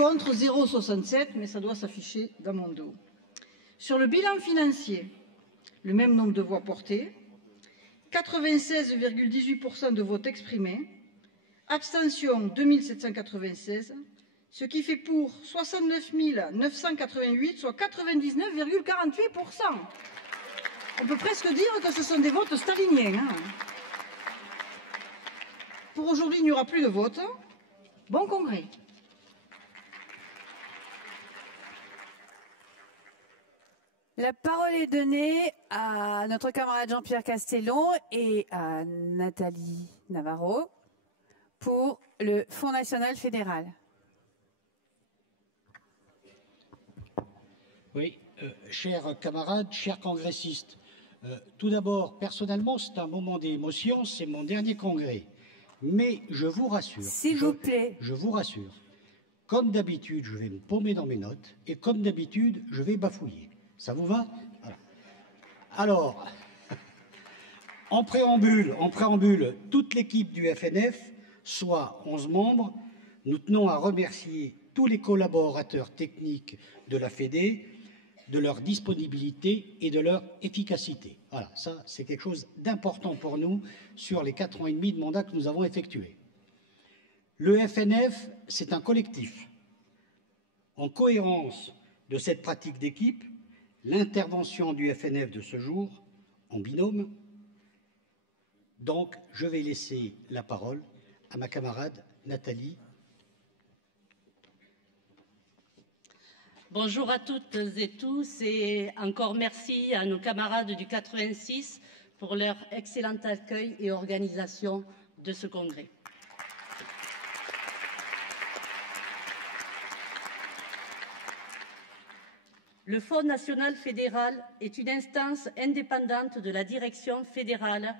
contre 0,67, mais ça doit s'afficher dans mon dos. Sur le bilan financier, le même nombre de voix portées, 96,18% de votes exprimés, abstention 2796, ce qui fait pour 69 988, soit 99,48%. On peut presque dire que ce sont des votes staliniens. Hein. Pour aujourd'hui, il n'y aura plus de vote. Bon congrès. La parole est donnée à notre camarade Jean-Pierre Castellon et à Nathalie Navarro pour le Fonds national fédéral. Oui, chers camarades, chers congressistes, tout d'abord, personnellement, c'est un moment d'émotion, c'est mon dernier congrès. Mais je vous rassure. S'il vous plaît. Je vous rassure. Comme d'habitude, je vais me paumer dans mes notes et comme d'habitude, je vais bafouiller. Ça vous va? Voilà. Alors, en préambule, toute l'équipe du FNF, soit 11 membres, nous tenons à remercier tous les collaborateurs techniques de la Fédé, de leur disponibilité et de leur efficacité. Voilà, ça c'est quelque chose d'important pour nous sur les 4 ans et demi de mandat que nous avons effectués. Le FNF, c'est un collectif. En cohérence de cette pratique d'équipe, l'intervention du FNF de ce jour, en binôme, donc je vais laisser la parole à ma camarade Nathalie. Bonjour à toutes et tous et encore merci à nos camarades du 86 pour leur excellent accueil et organisation de ce congrès. Le Fonds national fédéral est une instance indépendante de la direction fédérale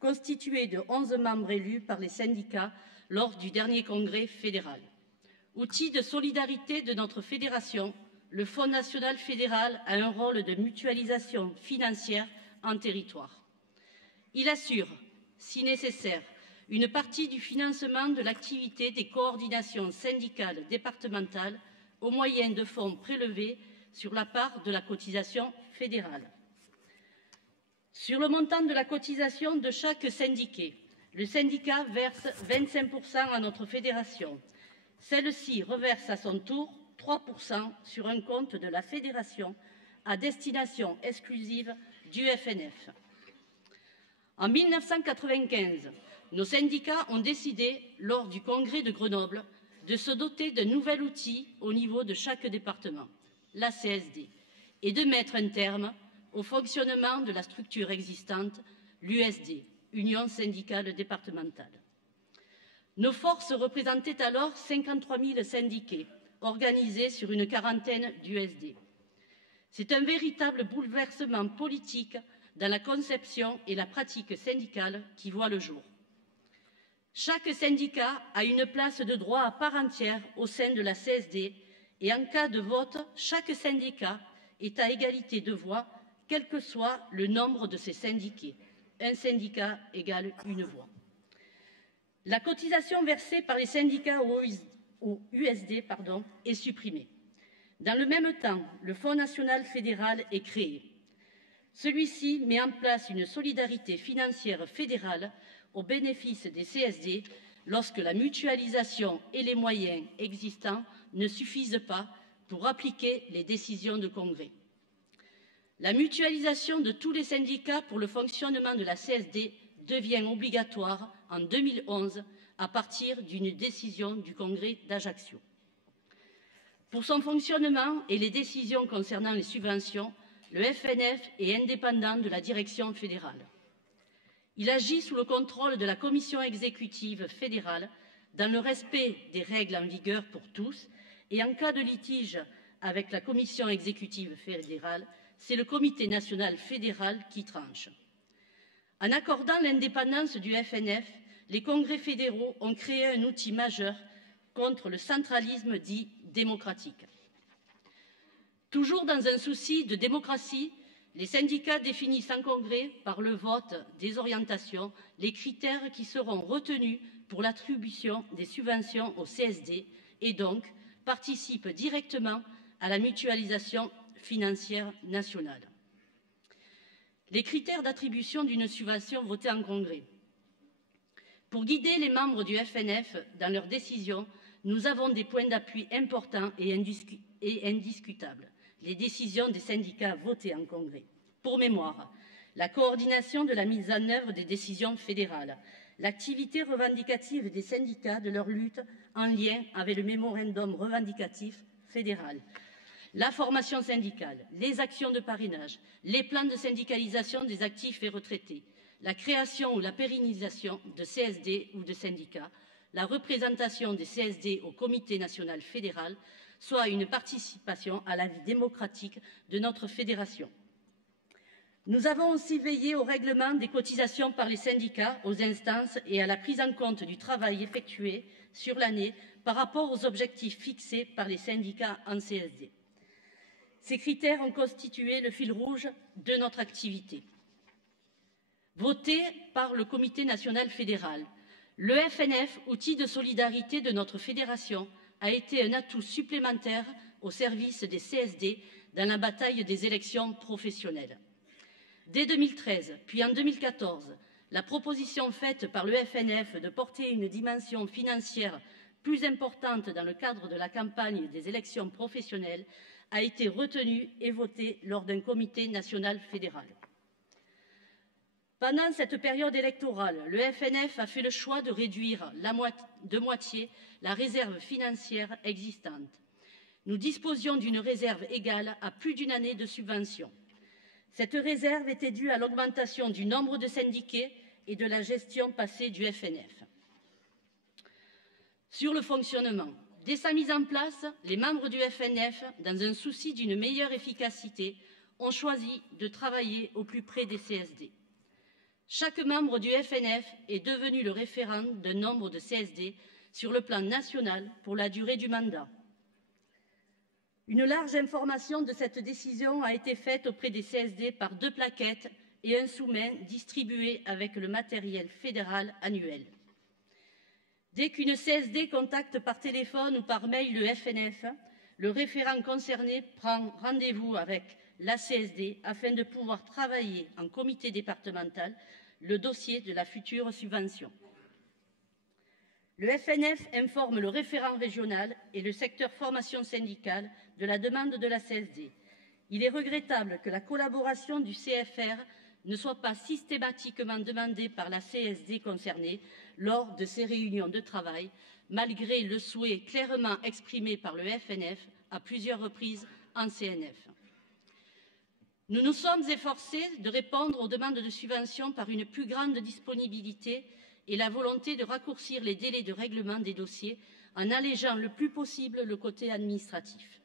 constituée de 11 membres élus par les syndicats lors du dernier congrès fédéral. Outil de solidarité de notre fédération, le Fonds national fédéral a un rôle de mutualisation financière en territoire. Il assure, si nécessaire, une partie du financement de l'activité des coordinations syndicales départementales au moyen de fonds prélevés sur la part de la cotisation fédérale. Sur le montant de la cotisation de chaque syndiqué, le syndicat verse 25% à notre fédération. Celle-ci reverse à son tour 3% sur un compte de la fédération à destination exclusive du FNF. En 1995, nos syndicats ont décidé, lors du congrès de Grenoble, de se doter d'un nouvel outil au niveau de chaque département, la CSD, et de mettre un terme au fonctionnement de la structure existante, l'USD, Union syndicale départementale. Nos forces représentaient alors 53 000 syndiqués, organisés sur une quarantaine d'USD. C'est un véritable bouleversement politique dans la conception et la pratique syndicale qui voit le jour. Chaque syndicat a une place de droit à part entière au sein de la CSD et en cas de vote, chaque syndicat est à égalité de voix, quel que soit le nombre de ses syndiqués. Un syndicat égale une voix. La cotisation versée par les syndicats au USD est supprimée. Dans le même temps, le Fonds national fédéral est créé. Celui-ci met en place une solidarité financière fédérale au bénéfice des CSD lorsque la mutualisation et les moyens existants ne suffisent pas pour appliquer les décisions de congrès. La mutualisation de tous les syndicats pour le fonctionnement de la CSD devient obligatoire en 2011 à partir d'une décision du congrès d'Ajaccio. Pour son fonctionnement et les décisions concernant les subventions, le FNF est indépendant de la direction fédérale. Il agit sous le contrôle de la commission exécutive fédérale dans le respect des règles en vigueur pour tous et en cas de litige avec la commission exécutive fédérale, c'est le comité national fédéral qui tranche. En accordant l'indépendance du FNF, les congrès fédéraux ont créé un outil majeur contre le centralisme dit démocratique. Toujours dans un souci de démocratie, les syndicats définissent en congrès, par le vote des orientations, les critères qui seront retenus pour l'attribution des subventions au CSD et donc participent directement à la mutualisation financière nationale. Les critères d'attribution d'une subvention votée en congrès. Pour guider les membres du FNF dans leurs décisions, nous avons des points d'appui importants et indiscutables. Les décisions des syndicats votées en congrès. Pour mémoire, la coordination de la mise en œuvre des décisions fédérales, l'activité revendicative des syndicats de leur lutte en lien avec le mémorandum revendicatif fédéral, la formation syndicale, les actions de parrainage, les plans de syndicalisation des actifs et retraités, la création ou la pérennisation de CSD ou de syndicats, la représentation des CSD au Comité national fédéral, soit une participation à la vie démocratique de notre fédération. Nous avons aussi veillé au règlement des cotisations par les syndicats, aux instances et à la prise en compte du travail effectué sur l'année par rapport aux objectifs fixés par les syndicats en CSD. Ces critères ont constitué le fil rouge de notre activité. Voté par le Comité national fédéral, le FNF, outil de solidarité de notre fédération, a été un atout supplémentaire au service des CSD dans la bataille des élections professionnelles. Dès 2013, puis en 2014, la proposition faite par le FNF de porter une dimension financière plus importante dans le cadre de la campagne des élections professionnelles a été retenue et votée lors d'un comité national fédéral. Pendant cette période électorale, le FNF a fait le choix de réduire de moitié la réserve financière existante. Nous disposions d'une réserve égale à plus d'une année de subvention. Cette réserve était due à l'augmentation du nombre de syndiqués et de la gestion passée du FNF. Sur le fonctionnement, dès sa mise en place, les membres du FNF, dans un souci d'une meilleure efficacité, ont choisi de travailler au plus près des CSD. Chaque membre du FNF est devenu le référent d'un nombre de CSD sur le plan national pour la durée du mandat. Une large information de cette décision a été faite auprès des CSD par 2 plaquettes et un sous-main distribués avec le matériel fédéral annuel. Dès qu'une CSD contacte par téléphone ou par mail le FNF, le référent concerné prend rendez-vous avec la CSD afin de pouvoir travailler en comité départemental le dossier de la future subvention. Le FNF informe le référent régional et le secteur formation syndicale de la demande de la CSD. Il est regrettable que la collaboration du CFR ne soit pas systématiquement demandée par la CSD concernée lors de ces réunions de travail, malgré le souhait clairement exprimé par le FNF à plusieurs reprises en CNF. Nous nous sommes efforcés de répondre aux demandes de subvention par une plus grande disponibilité et la volonté de raccourcir les délais de règlement des dossiers en allégeant le plus possible le côté administratif.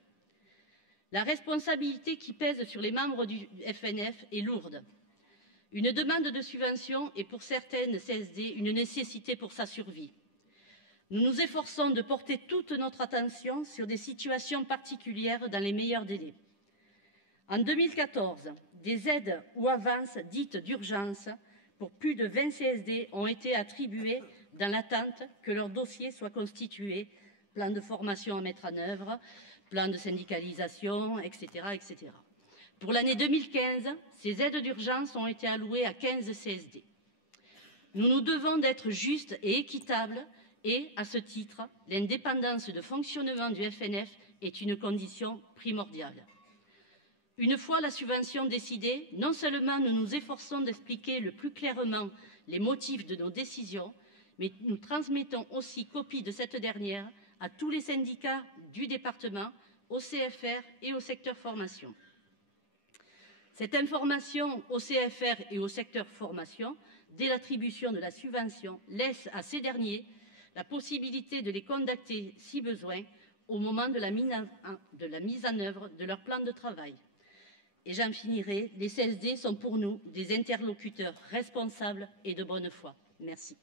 La responsabilité qui pèse sur les membres du FNF est lourde. Une demande de subvention est pour certaines CSD une nécessité pour sa survie. Nous nous efforçons de porter toute notre attention sur des situations particulières dans les meilleurs délais. En 2014, des aides ou avances dites d'urgence pour plus de 20 CSD ont été attribuées dans l'attente que leur dossier soit constitué, plan de formation à mettre en œuvre, plan de syndicalisation, etc. etc. Pour l'année 2015, ces aides d'urgence ont été allouées à 15 CSD. Nous nous devons d'être justes et équitables et, à ce titre, l'indépendance de fonctionnement du FNF est une condition primordiale. Une fois la subvention décidée, non seulement nous nous efforçons d'expliquer le plus clairement les motifs de nos décisions, mais nous transmettons aussi copie de cette dernière à tous les syndicats du département, au CFR et au secteur formation. Cette information au CFR et au secteur formation, dès l'attribution de la subvention, laisse à ces derniers la possibilité de les contacter si besoin au moment de la mise en œuvre de leur plan de travail. Et j'en finirai, les CSD sont pour nous des interlocuteurs responsables et de bonne foi. Merci.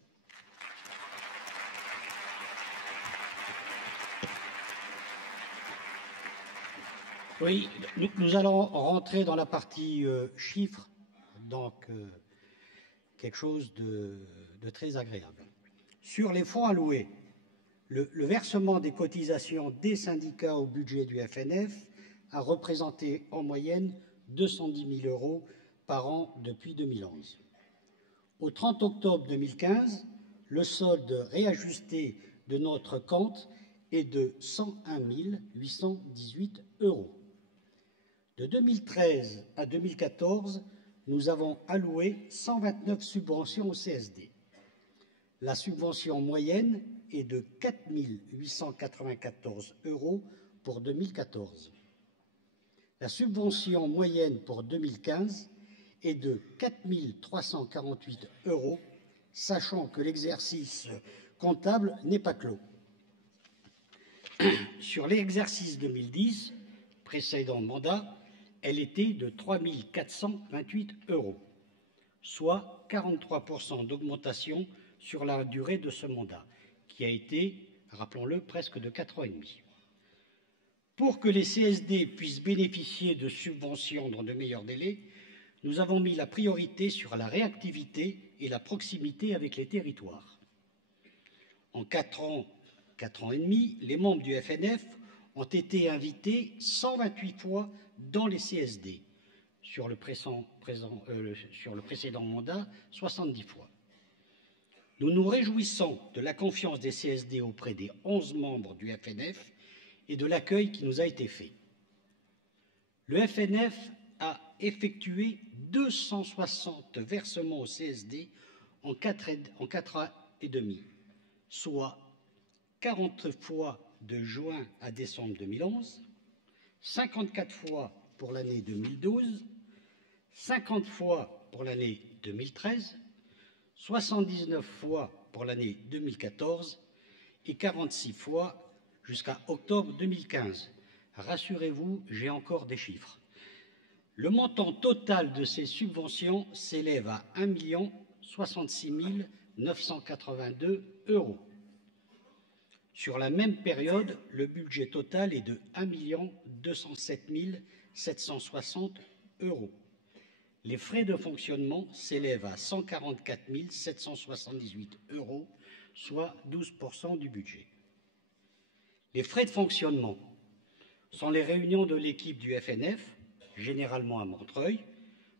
Oui, nous allons rentrer dans la partie chiffres, donc quelque chose de très agréable. Sur les fonds alloués, Le versement des cotisations des syndicats au budget du FNF a représenté en moyenne 210 000 € par an depuis 2011. Au 30 octobre 2015, le solde réajusté de notre compte est de 101 818 €. De 2013 à 2014, nous avons alloué 129 subventions au CSD. La subvention moyenne est de 4 894 € pour 2014. La subvention moyenne pour 2015 est de 4 348 €, sachant que l'exercice comptable n'est pas clos. Sur l'exercice 2010, précédent mandat, elle était de 3 428 €, soit 43% d'augmentation sur la durée de ce mandat, qui a été, rappelons-le, presque de 4 ans et demi. Pour que les CSD puissent bénéficier de subventions dans de meilleurs délais, nous avons mis la priorité sur la réactivité et la proximité avec les territoires. En 4 ans et demi, les membres du FNF ont été invités 128 fois dans les CSD, sur le précédent mandat, 70 fois. Nous nous réjouissons de la confiance des CSD auprès des 11 membres du FNF et de l'accueil qui nous a été fait. Le FNF a effectué 260 versements au CSD en 4 ans et demi, soit 40 fois de juin à décembre 2011, 54 fois pour l'année 2012, 50 fois pour l'année 2013, 79 fois pour l'année 2014 et 46 fois jusqu'à octobre 2015. Rassurez-vous, j'ai encore des chiffres. Le montant total de ces subventions s'élève à 1 66 982 €. Sur la même période, le budget total est de 1 207 760 €. Les frais de fonctionnement s'élèvent à 144 778 €, soit 12% du budget. Les frais de fonctionnement sont les réunions de l'équipe du FNF, généralement à Montreuil,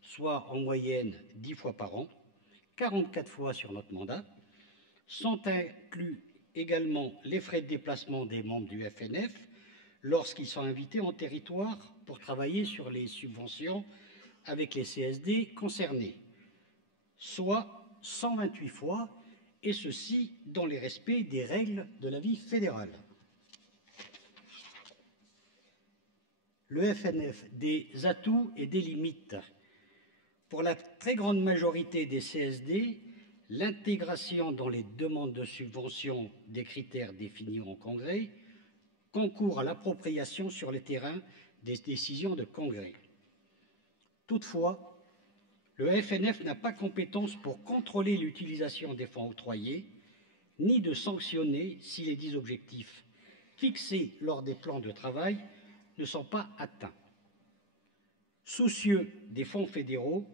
soit en moyenne 10 fois par an, 44 fois sur notre mandat. Sont inclus également les frais de déplacement des membres du FNF lorsqu'ils sont invités en territoire pour travailler sur les subventions avec les CSD concernés, soit 128 fois, et ceci dans les respects des règles de la vie fédérale. Le FNF, des atouts et des limites. Pour la très grande majorité des CSD, l'intégration dans les demandes de subvention des critères définis en congrès concourt à l'appropriation sur le terrain des décisions de congrès. Toutefois, le FNF n'a pas compétence pour contrôler l'utilisation des fonds octroyés, ni de sanctionner si les 10 objectifs fixés lors des plans de travail ne sont pas atteints. Soucieux des fonds fédéraux,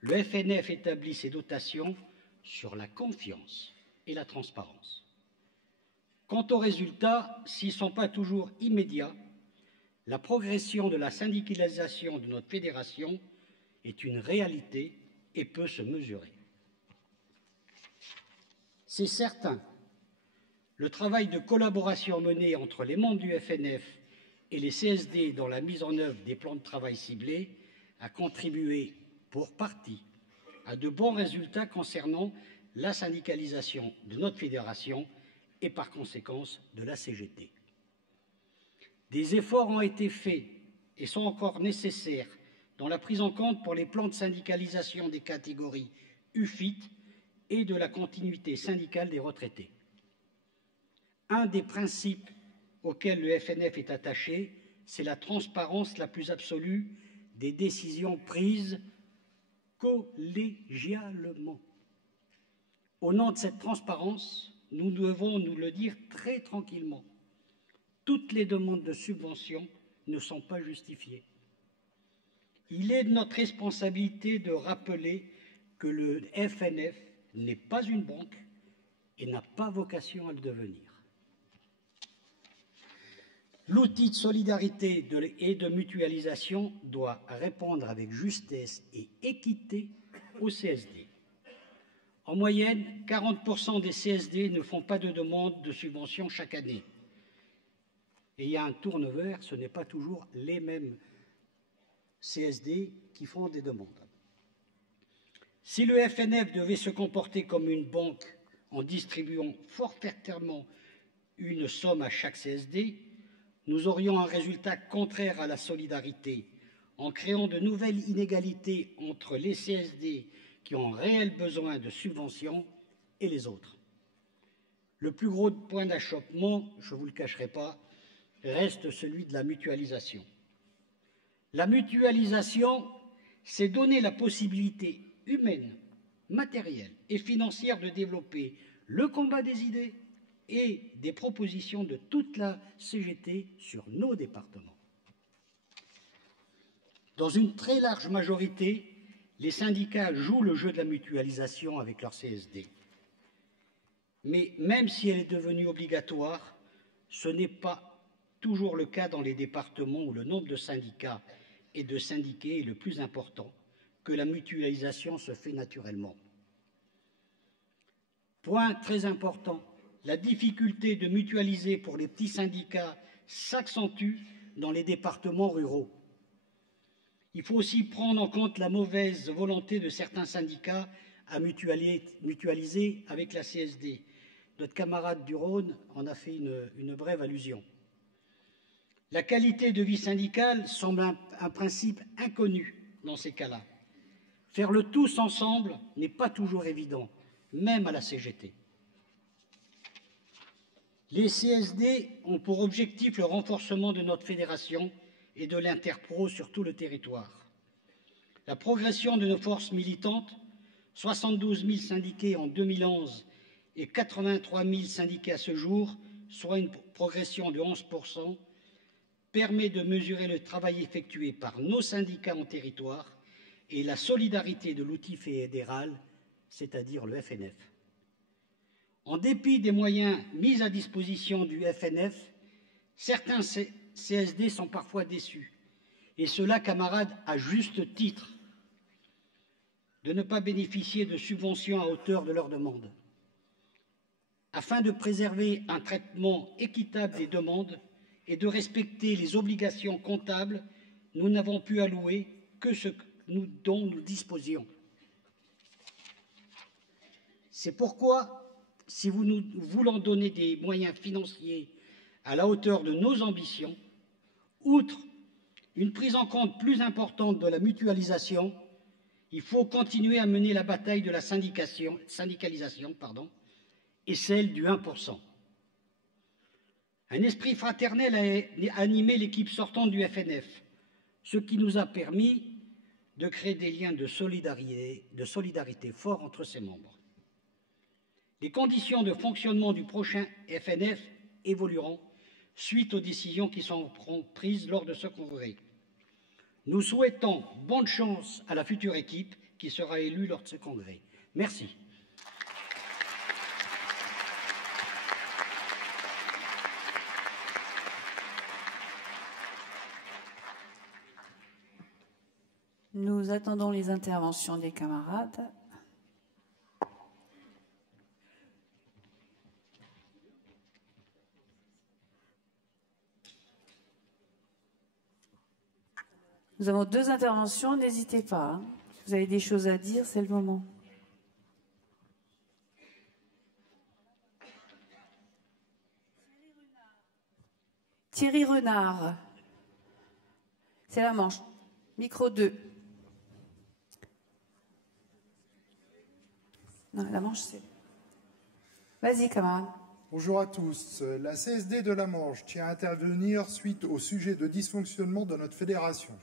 le FNF établit ses dotations sur la confiance et la transparence. Quant aux résultats, s'ils ne sont pas toujours immédiats, la progression de la syndicalisation de notre fédération est une réalité et peut se mesurer. C'est certain, le travail de collaboration mené entre les membres du FNF et les CSD dans la mise en œuvre des plans de travail ciblés a contribué pour partie à de bons résultats concernant la syndicalisation de notre fédération et par conséquence de la CGT. Des efforts ont été faits et sont encore nécessaires dans la prise en compte pour les plans de syndicalisation des catégories UFIT et de la continuité syndicale des retraités. Un des principes auxquels le FNF est attaché, c'est la transparence la plus absolue des décisions prises collégialement. Au nom de cette transparence, nous devons nous le dire très tranquillement. Toutes les demandes de subvention ne sont pas justifiées. Il est de notre responsabilité de rappeler que le FNF n'est pas une banque et n'a pas vocation à le devenir. L'outil de solidarité et de mutualisation doit répondre avec justesse et équité aux CSD. En moyenne, 40% des CSD ne font pas de demande de subvention chaque année. Et il y a un turnover, ce n'est pas toujours les mêmes CSD qui font des demandes. Si le FNF devait se comporter comme une banque en distribuant forfaitairement une somme à chaque CSD, nous aurions un résultat contraire à la solidarité, en créant de nouvelles inégalités entre les CSD qui ont réel besoin de subventions et les autres. Le plus gros point d'achoppement, je ne vous le cacherai pas, reste celui de la mutualisation. La mutualisation, c'est donner la possibilité humaine, matérielle et financière de développer le combat des idées et des propositions de toute la CGT sur nos départements. Dans une très large majorité, les syndicats jouent le jeu de la mutualisation avec leur CSD. Mais même si elle est devenue obligatoire, ce n'est pas toujours le cas dans les départements où le nombre de syndicats et de syndiqués est le plus important, que la mutualisation se fait naturellement. Point très important, la difficulté de mutualiser pour les petits syndicats s'accentue dans les départements ruraux. Il faut aussi prendre en compte la mauvaise volonté de certains syndicats à mutualiser avec la CSD. Notre camarade du Rhône en a fait une brève allusion. La qualité de vie syndicale semble un principe inconnu dans ces cas-là. Faire le tous ensemble n'est pas toujours évident, même à la CGT. Les CSD ont pour objectif le renforcement de notre fédération et de l'interpro sur tout le territoire. La progression de nos forces militantes, 72 000 syndiqués en 2011 et 83 000 syndiqués à ce jour, soit une progression de 11%, permet de mesurer le travail effectué par nos syndicats en territoire et la solidarité de l'outil fédéral, c'est-à-dire le FNF. En dépit des moyens mis à disposition du FNF, certains CSD sont parfois déçus, et cela, camarades, à juste titre, de ne pas bénéficier de subventions à hauteur de leurs demandes. Afin de préserver un traitement équitable des demandes et de respecter les obligations comptables, nous n'avons pu allouer que ce dont nous disposions. C'est pourquoi, si nous voulons donner des moyens financiers à la hauteur de nos ambitions, outre une prise en compte plus importante de la mutualisation, il faut continuer à mener la bataille de la syndicalisation et celle du 1%. Un esprit fraternel a animé l'équipe sortante du FNF, ce qui nous a permis de créer des liens de solidarité forts entre ses membres. Les conditions de fonctionnement du prochain FNF évolueront suite aux décisions qui seront prises lors de ce congrès. Nous souhaitons bonne chance à la future équipe qui sera élue lors de ce congrès. Merci. Nous attendons les interventions des camarades. Nous avons 2 interventions, n'hésitez pas. Si vous avez des choses à dire, c'est le moment. Thierry Renard. C'est la Manche. Micro 2. Non, la Manche, c'est... Vas-y, camarade. Bonjour à tous. La CSD de la Manche tient à intervenir suite au sujet de dysfonctionnement de notre fédération.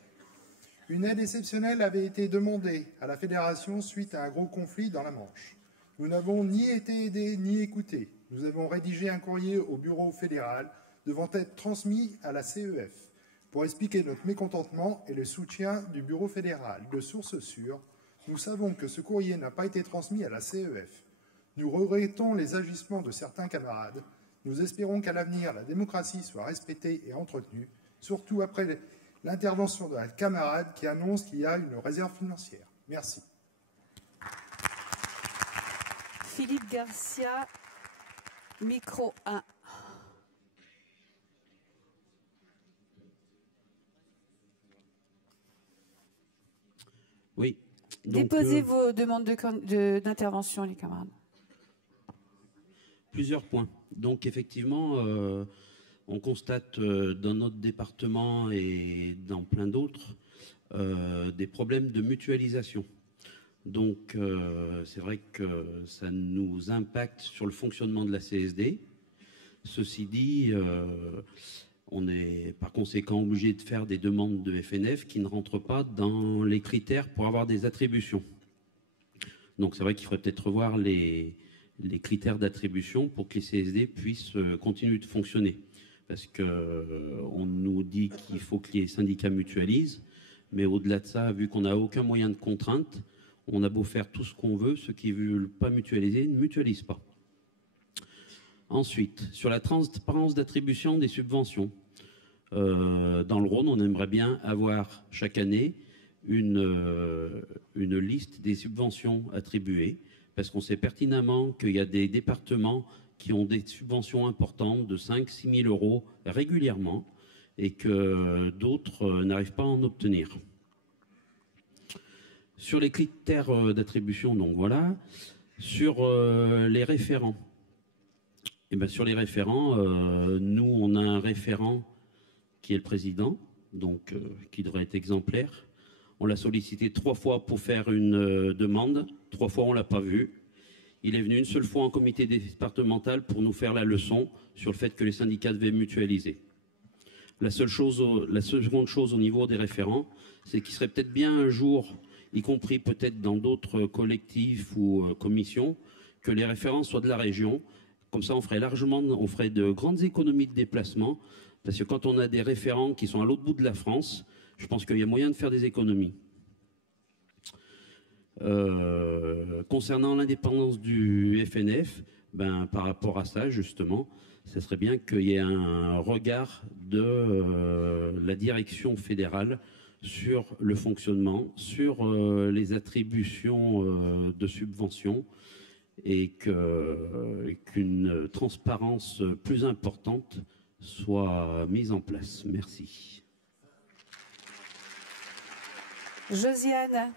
Une aide exceptionnelle avait été demandée à la fédération suite à un gros conflit dans la Manche. Nous n'avons ni été aidés ni écoutés. Nous avons rédigé un courrier au bureau fédéral devant être transmis à la CEF pour expliquer notre mécontentement et le soutien du bureau fédéral. De source sûre, nous savons que ce courrier n'a pas été transmis à la CEF. Nous regrettons les agissements de certains camarades, Nous espérons qu'à l'avenir, la démocratie soit respectée et entretenue, surtout après l'intervention de la camarade qui annonce qu'il y a une réserve financière. Merci. Philippe Garcia, micro 1. Oui. Déposez vos demandes d'intervention, les camarades. Plusieurs points. Donc effectivement, on constate dans notre département et dans plein d'autres des problèmes de mutualisation. Donc c'est vrai que ça nous impacte sur le fonctionnement de la CSD. Ceci dit, on est par conséquent obligé de faire des demandes de FNF qui ne rentrent pas dans les critères pour avoir des attributions. Donc c'est vrai qu'il faudrait peut-être revoir les critères d'attribution pour que les CSD puissent continuer de fonctionner. Parce qu'on nous dit qu'il faut que les syndicats mutualisent, mais au-delà de ça, vu qu'on n'a aucun moyen de contrainte, on a beau faire tout ce qu'on veut, ceux qui ne veulent pas mutualiser ne mutualisent pas. Ensuite, sur la transparence d'attribution des subventions, dans le Rhône, on aimerait bien avoir chaque année une liste des subventions attribuées, parce qu'on sait pertinemment qu'il y a des départements qui ont des subventions importantes de 5 000 à 6 000 euros régulièrement et que d'autres n'arrivent pas à en obtenir. Sur les critères d'attribution, donc voilà. Sur les référents. Et bien sur les référents, nous, on a un référent qui est le président, donc qui devrait être exemplaire. On l'a sollicité 3 fois pour faire une demande. 3 fois, on ne l'a pas vu. Il est venu une seule fois en comité départemental pour nous faire la leçon sur le fait que les syndicats devaient mutualiser. La seconde chose au niveau des référents, c'est qu'il serait peut-être bien un jour, y compris peut-être dans d'autres collectifs ou commissions, que les référents soient de la région. Comme ça, on ferait de grandes économies de déplacement, parce que quand on a des référents qui sont à l'autre bout de la France, je pense qu'il y a moyen de faire des économies. Concernant l'indépendance du FNF, par rapport à ça, justement, ce serait bien qu'il y ait un regard de la direction fédérale sur le fonctionnement, sur les attributions de subventions et qu'une transparence plus importante soit mise en place. Merci. Josiane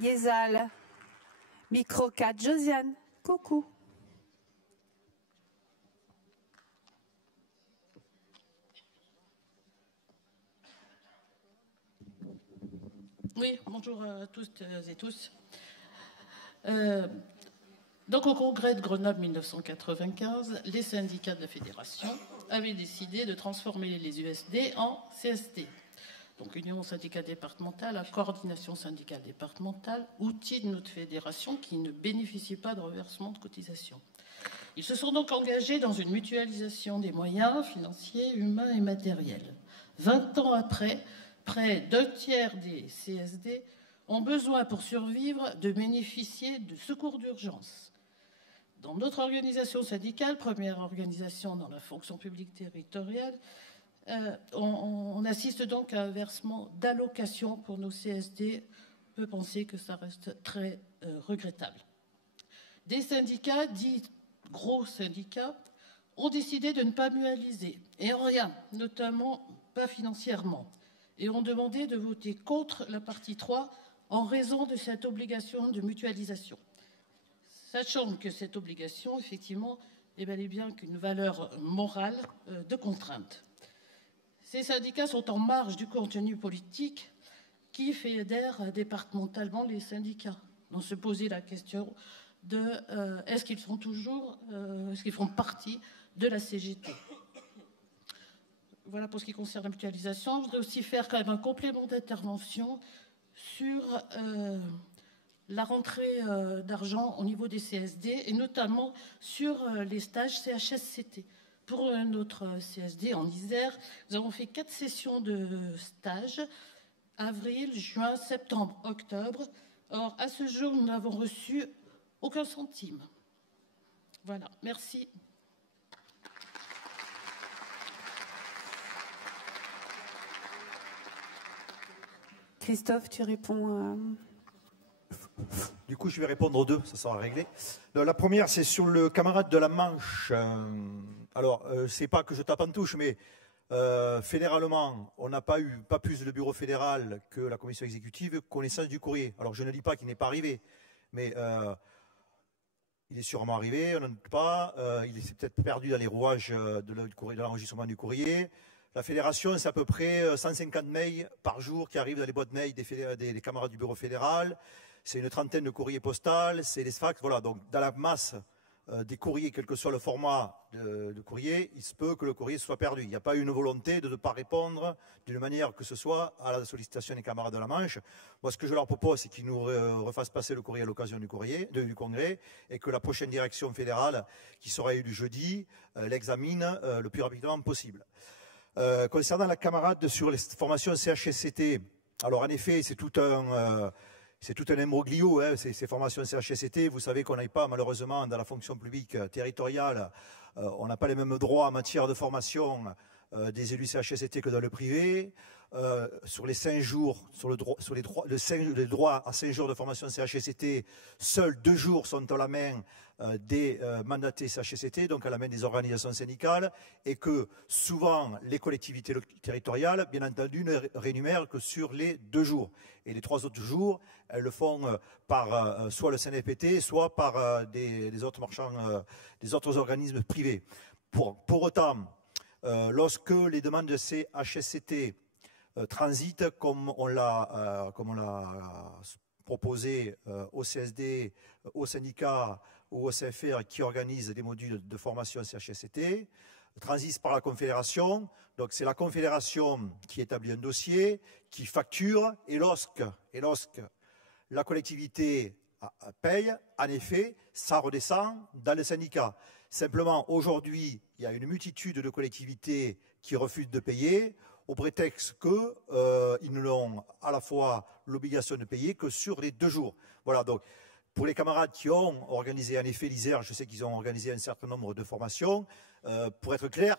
Guézal, micro 4. Josiane, coucou. Oui, bonjour à toutes et tous. Donc au congrès de Grenoble 1995, les syndicats de la fédération avaient décidé de transformer les USD en CSD. Donc Union syndicale départementale, à coordination syndicale départementale, outil de notre fédération qui ne bénéficie pas de reversement de cotisations. Ils se sont donc engagés dans une mutualisation des moyens financiers, humains et matériels. 20 ans après, près d'un tiers des CSD ont besoin pour survivre de bénéficier de secours d'urgence. Dans notre organisation syndicale, première organisation dans la fonction publique territoriale, on assiste donc à un versement d'allocations pour nos CSD. On peut penser que ça reste très regrettable. Des syndicats, dits gros syndicats, ont décidé de ne pas mutualiser, et en rien, notamment pas financièrement, et ont demandé de voter contre la partie 3 en raison de cette obligation de mutualisation. Sachant que cette obligation, effectivement, est bel et bien qu'une valeur morale de contrainte. Ces syndicats sont en marge du contenu politique qui fédère départementalement les syndicats. On se posait la question de est-ce qu'ils font partie de la CGT. Voilà pour ce qui concerne la mutualisation. Je voudrais aussi faire quand même un complément d'intervention sur la rentrée d'argent au niveau des CSD et notamment sur les stages CHSCT. Pour notre CSD en Isère, nous avons fait 4 sessions de stage, avril, juin, septembre, octobre. Or, à ce jour, nous n'avons reçu aucun centime. Voilà, merci. Christophe, tu réponds. Du coup, je vais répondre aux deux, ça sera réglé. La première, c'est sur le camarade de la Manche. Alors, c'est pas que je tape en touche, mais fédéralement, on n'a pas plus le bureau fédéral que la commission exécutive connaissance du courrier. Alors, je ne dis pas qu'il n'est pas arrivé, mais il est sûrement arrivé, on n'en doute pas. Il s'est peut-être perdu dans les rouages de l'enregistrement du courrier. La fédération, c'est à peu près 150 mails par jour qui arrivent dans les boîtes mail des camarades du bureau fédéral. C'est une trentaine de courriers postaux, c'est les fax. Voilà, donc dans la masse des courriers, quel que soit le format de courrier, il se peut que le courrier soit perdu. Il n'y a pas une volonté de ne pas répondre d'une manière que ce soit à la sollicitation des camarades de la Manche. Moi, ce que je leur propose, c'est qu'ils nous refassent passer le courrier à l'occasion du congrès et que la prochaine direction fédérale, qui sera élue jeudi, l'examine le plus rapidement possible. Concernant la camarade sur les formations CHSCT, alors en effet, c'est tout un imbroglio, hein, ces formations CHSCT. Vous savez qu'on n'aille pas, malheureusement, dans la fonction publique territoriale. On n'a pas les mêmes droits en matière de formation des élus CHSCT que dans le privé. Sur les 5 jours, le droit à 5 jours de formation CHSCT, seuls 2 jours sont à la main des mandatés CHSCT, donc à la main des organisations syndicales, et que souvent les collectivités territoriales, bien entendu, ne rémunèrent que sur les 2 jours. Et les 3 autres jours, elles le font par soit le CNFPT, soit par des autres marchands, des autres organismes privés. Pour autant, lorsque les demandes de CHSCT transitent, comme on l'a proposé au CSD, au syndicat ou au CFR qui organise des modules de formation CHSCT, transitent par la Confédération. Donc c'est la Confédération qui établit un dossier, qui facture, et lorsque la collectivité paye, en effet, ça redescend dans le syndicat. Simplement, aujourd'hui, il y a une multitude de collectivités qui refusent de payer, au prétexte qu'ils n'ont à la fois l'obligation de payer que sur les 2 jours. Voilà, donc pour les camarades qui ont organisé en effet l'ISER, je sais qu'ils ont organisé un certain nombre de formations. Pour être clair,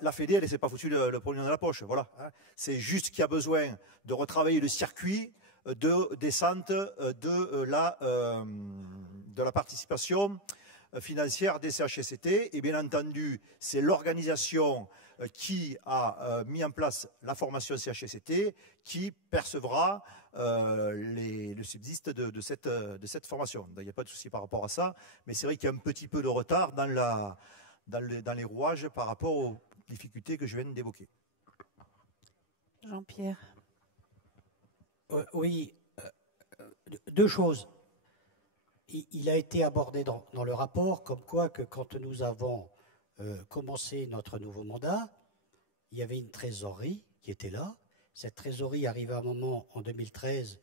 la Fédé, elle ne s'est pas foutue le pognon dans la poche. Voilà, hein. C'est juste qu'il y a besoin de retravailler le circuit de descente de la participation financière des CHSCT. Et bien entendu, c'est l'organisation qui a mis en place la formation CHSCT qui percevra le subsiste de cette formation. Donc, il n'y a pas de souci par rapport à ça, mais c'est vrai qu'il y a un petit peu de retard dans les rouages par rapport aux difficultés que je viens d'évoquer. Jean-Pierre. Oui, 2 choses. Il a été abordé dans le rapport comme quoi que quand nous avons commencé notre nouveau mandat, il y avait une trésorerie qui était là. Cette trésorerie arrivait à un moment, en 2013,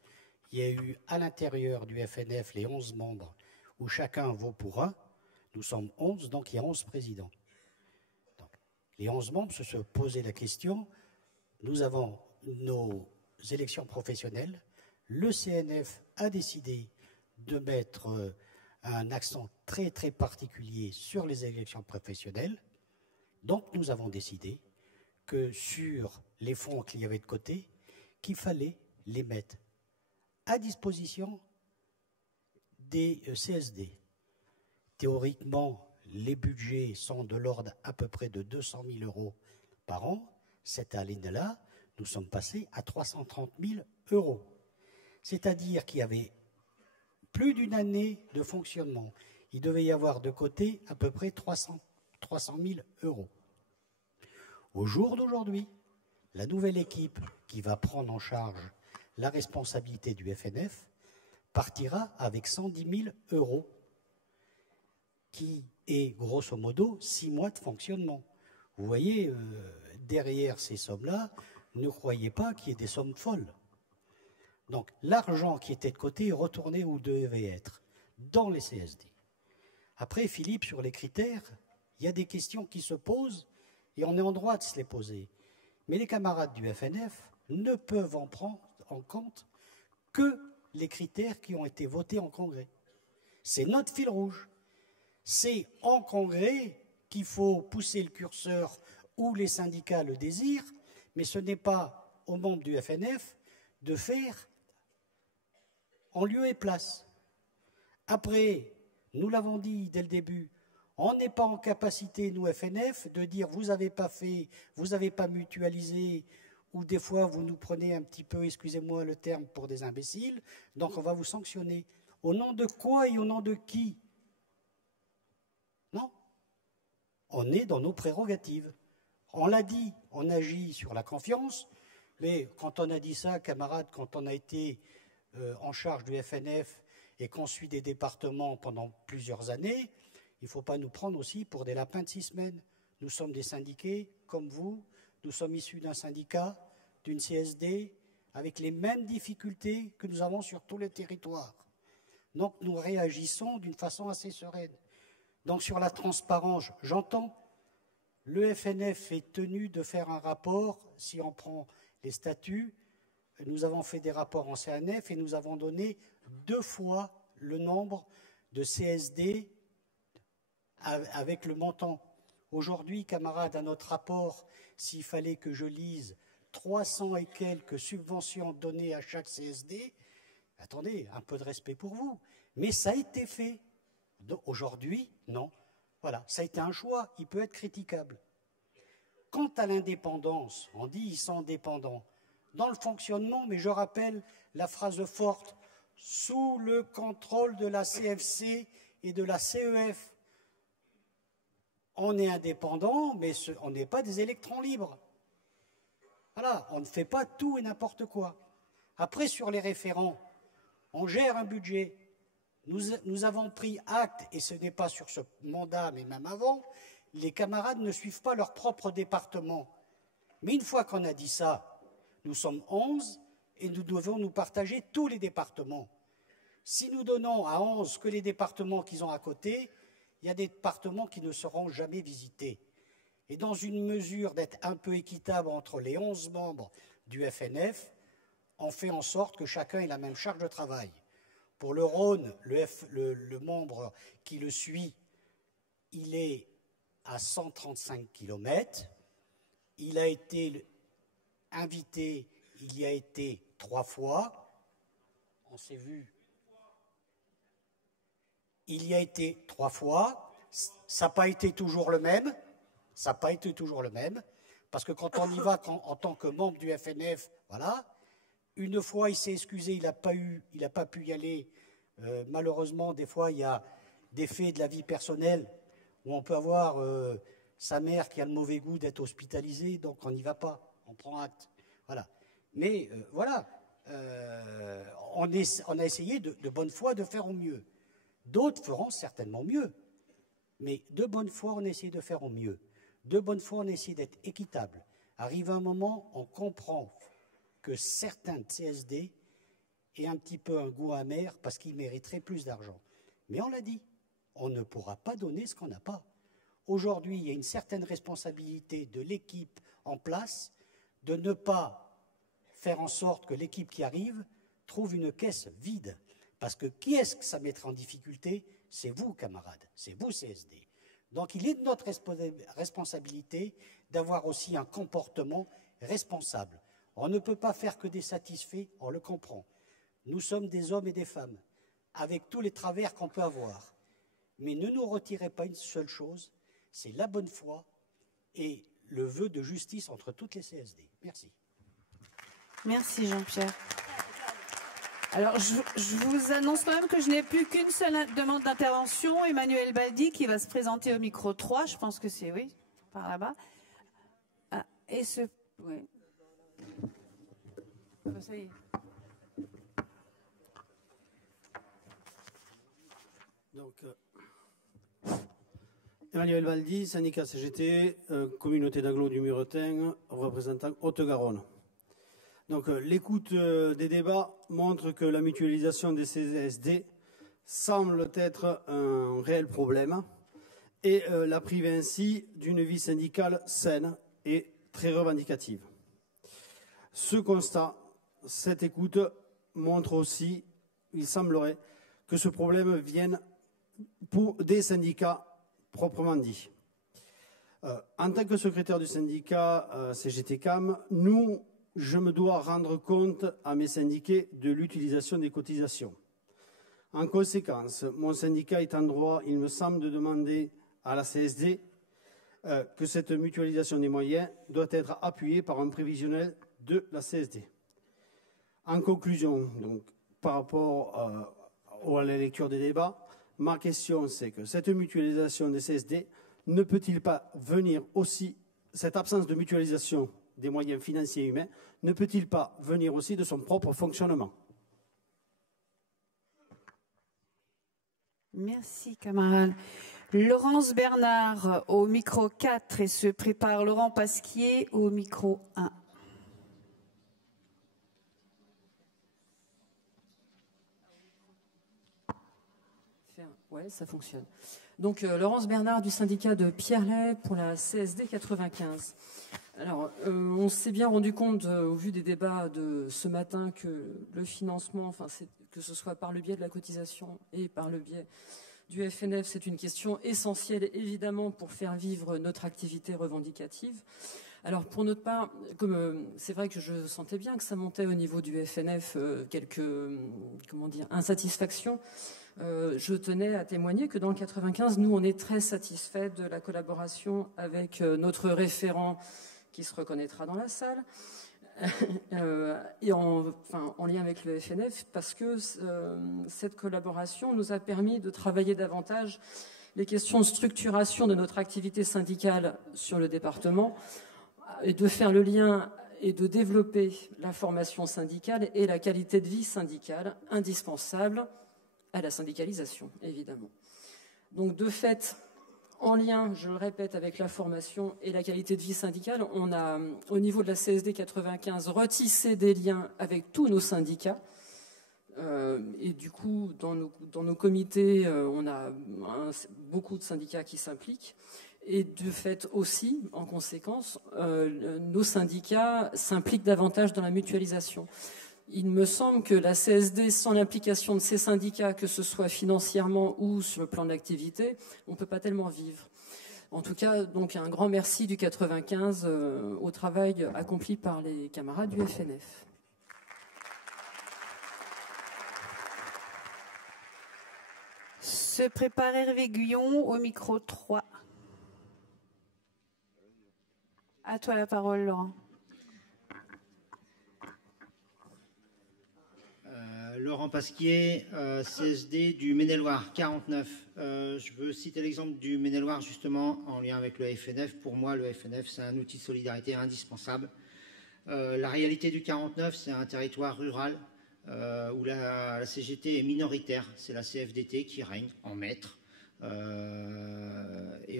il y a eu à l'intérieur du FNF les 11 membres où chacun vaut pour 1. Nous sommes 11, donc il y a 11 présidents. Donc, les 11 membres se posaient la question, nous avons nos élections professionnelles, le CNF a décidé de mettre un accent très très particulier sur les élections professionnelles. Donc nous avons décidé que sur les fonds qu'il y avait de côté, qu'il fallait les mettre à disposition des CSD. Théoriquement, les budgets sont de l'ordre à peu près de 200 000 € par an. Cette année-là, nous sommes passés à 330 000 €. C'est-à-dire qu'il y avait plus d'une année de fonctionnement. Il devait y avoir de côté à peu près 300 000 €. Au jour d'aujourd'hui, la nouvelle équipe qui va prendre en charge la responsabilité du FNF partira avec 110 000 €, qui est grosso modo 6 mois de fonctionnement. Vous voyez, derrière ces sommes-là, ne croyez pas qu'il y ait des sommes folles. Donc l'argent qui était de côté est retourné où devait être, dans les CSD. Après, Philippe, sur les critères, il y a des questions qui se posent et on est en droit de se les poser. Mais les camarades du FNF ne peuvent en prendre en compte que les critères qui ont été votés en congrès. C'est notre fil rouge. C'est en congrès qu'il faut pousser le curseur où les syndicats le désirent, mais ce n'est pas aux membres du FNF de faire en lieu et place. Après, nous l'avons dit dès le début, on n'est pas en capacité, nous FNF, de dire vous n'avez pas fait, vous n'avez pas mutualisé, ou des fois vous nous prenez un petit peu, excusez-moi le terme, pour des imbéciles, donc on va vous sanctionner. Au nom de quoi et au nom de qui? Non. On est dans nos prérogatives. On l'a dit, on agit sur la confiance, mais quand on a dit ça, camarades, quand on a été en charge du FNF et qu'on suit des départements pendant plusieurs années, il ne faut pas nous prendre aussi pour des lapins de 6 semaines. Nous sommes des syndiqués, comme vous, nous sommes issus d'un syndicat, d'une CSD, avec les mêmes difficultés que nous avons sur tous les territoires. Donc nous réagissons d'une façon assez sereine. Donc sur la transparence, j'entends, le FNF est tenu de faire un rapport, si on prend les statuts, nous avons fait des rapports en CNF et nous avons donné 2 fois le nombre de CSD avec le montant. Aujourd'hui, camarades, à notre rapport, s'il fallait que je lise 300 et quelques subventions données à chaque CSD, attendez, un peu de respect pour vous. Mais ça a été fait. Aujourd'hui, non. Voilà, ça a été un choix, il peut être critiquable. Quant à l'indépendance, on dit ils sont indépendants. Dans le fonctionnement, mais je rappelle la phrase forte, sous le contrôle de la CFC et de la CEF. On est indépendant, mais on n'est pas des électrons libres. Voilà, on ne fait pas tout et n'importe quoi. Après, sur les référents, on gère un budget. Nous avons pris acte, et ce n'est pas sur ce mandat, mais même avant, les camarades ne suivent pas leur propre département. Mais une fois qu'on a dit ça, nous sommes 11 et nous devons nous partager tous les départements. Si nous donnons à 11 que les départements qu'ils ont à côté, il y a des départements qui ne seront jamais visités. Et dans une mesure d'être un peu équitable entre les 11 membres du FNF, on fait en sorte que chacun ait la même charge de travail. Pour le Rhône, le membre qui le suit, il est à 135 km. Il a été invité, il y a été 3 fois. On s'est vu. Il y a été 3 fois. Ça n'a pas été toujours le même. Ça n'a pas été toujours le même. Parce que quand on y va en tant que membre du FNF, voilà. Une fois, il s'est excusé, il n'a pas pu y aller. Malheureusement, des fois, il y a des faits de la vie personnelle où on peut avoir sa mère qui a le mauvais goût d'être hospitalisée, donc on n'y va pas, on prend acte. Voilà. Mais voilà, on a essayé de bonne foi de faire au mieux. D'autres feront certainement mieux. Mais de bonne foi, on a essayé de faire au mieux. De bonne foi, on a essayé d'être équitable. Arrive un moment, on comprend que certains CSD aient un petit peu un goût amer parce qu'ils mériteraient plus d'argent. Mais on l'a dit, on ne pourra pas donner ce qu'on n'a pas. Aujourd'hui, il y a une certaine responsabilité de l'équipe en place de ne pas faire en sorte que l'équipe qui arrive trouve une caisse vide. Parce que qui est-ce que ça mettra en difficulté? C'est vous, camarades, c'est vous, CSD. Donc il est de notre responsabilité d'avoir aussi un comportement responsable. On ne peut pas faire que des satisfaits, on le comprend. Nous sommes des hommes et des femmes, avec tous les travers qu'on peut avoir. Mais ne nous retirez pas une seule chose, c'est la bonne foi et le vœu de justice entre toutes les CSD. Merci. Merci Jean-Pierre. Alors, je vous annonce quand même que je n'ai plus qu'une seule demande d'intervention. Emmanuel Baldi qui va se présenter au micro 3. Je pense que c'est, oui, par là-bas. Ah, et ce... Oui. Oh, ça y est. Donc, Emmanuel Baldi, syndicat CGT, communauté d'agglo du Muretin, représentant Haute-Garonne. Donc l'écoute des débats montre que la mutualisation des CSD semble être un réel problème et la prive ainsi d'une vie syndicale saine et très revendicative. Ce constat, cette écoute montre aussi, il semblerait, que ce problème vienne pour des syndicats proprement dits. En tant que secrétaire du syndicat CGT-CAM, nous je me dois rendre compte à mes syndiqués de l'utilisation des cotisations. En conséquence, mon syndicat est en droit, il me semble, de demander à la CSD que cette mutualisation des moyens doit être appuyée par un prévisionnel de la CSD. En conclusion, donc, par rapport à la lecture des débats, ma question c'est que cette mutualisation des CSD ne peut-il pas venir aussi, cette absence de mutualisation des moyens financiers et humains, ne peut-il pas venir aussi de son propre fonctionnement? Merci, camarade. Laurence Bernard au micro 4 et se prépare Laurent Pasquier au micro 1. Ouais, ça fonctionne. Donc, Laurence Bernard du syndicat de Pierrelet pour la CSD 95. Alors, on s'est bien rendu compte, au vu des débats de ce matin, que le financement, enfin, que ce soit par le biais de la cotisation et par le biais du FNF, c'est une question essentielle, évidemment, pour faire vivre notre activité revendicative. Alors, pour notre part, comme c'est vrai que je sentais bien que ça montait au niveau du FNF quelques, insatisfactions, je tenais à témoigner que dans le 95, nous, on est très satisfaits de la collaboration avec notre référent qui se reconnaîtra dans la salle, et en lien avec le FNF, parce que cette collaboration nous a permis de travailler davantage les questions de structuration de notre activité syndicale sur le département, et de faire le lien et de développer la formation syndicale et la qualité de vie syndicale indispensable à la syndicalisation, évidemment. Donc, de fait, en lien, je le répète, avec la formation et la qualité de vie syndicale, on a, au niveau de la CSD 95, retissé des liens avec tous nos syndicats. Et du coup, dans nos comités, on a beaucoup de syndicats qui s'impliquent. Et de fait aussi, en conséquence, nos syndicats s'impliquent davantage dans la mutualisation. Il me semble que la CSD, sans l'implication de ces syndicats, que ce soit financièrement ou sur le plan d'activité, on ne peut pas tellement vivre. En tout cas, donc un grand merci du 95 au travail accompli par les camarades du FNF. Se prépare Hervé Guyon au micro 3. À toi la parole, Laurent. Laurent Pasquier, CSD du Maine-et-Loire, 49. Je veux citer l'exemple du Maine-et-Loire justement en lien avec le FNF. Pour moi, le FNF, c'est un outil de solidarité indispensable. La réalité du 49, c'est un territoire rural où la CGT est minoritaire. C'est la CFDT qui règne en maître. Et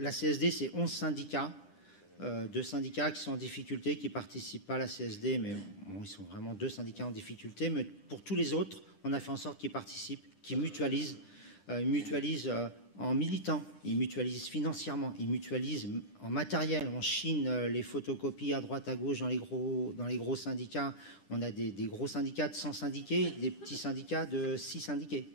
la CSD, c'est 11 syndicats. 2 syndicats qui sont en difficulté, qui ne participent pas à la CSD, mais bon, ils sont vraiment 2 syndicats en difficulté. Mais pour tous les autres, on a fait en sorte qu'ils participent, qu'ils mutualisent. Ils mutualisent en militant, ils mutualisent financièrement, ils mutualisent en matériel. On chine les photocopies à droite, à gauche dans les gros syndicats. On a des gros syndicats de 100 syndiqués, des petits syndicats de 6 syndiqués.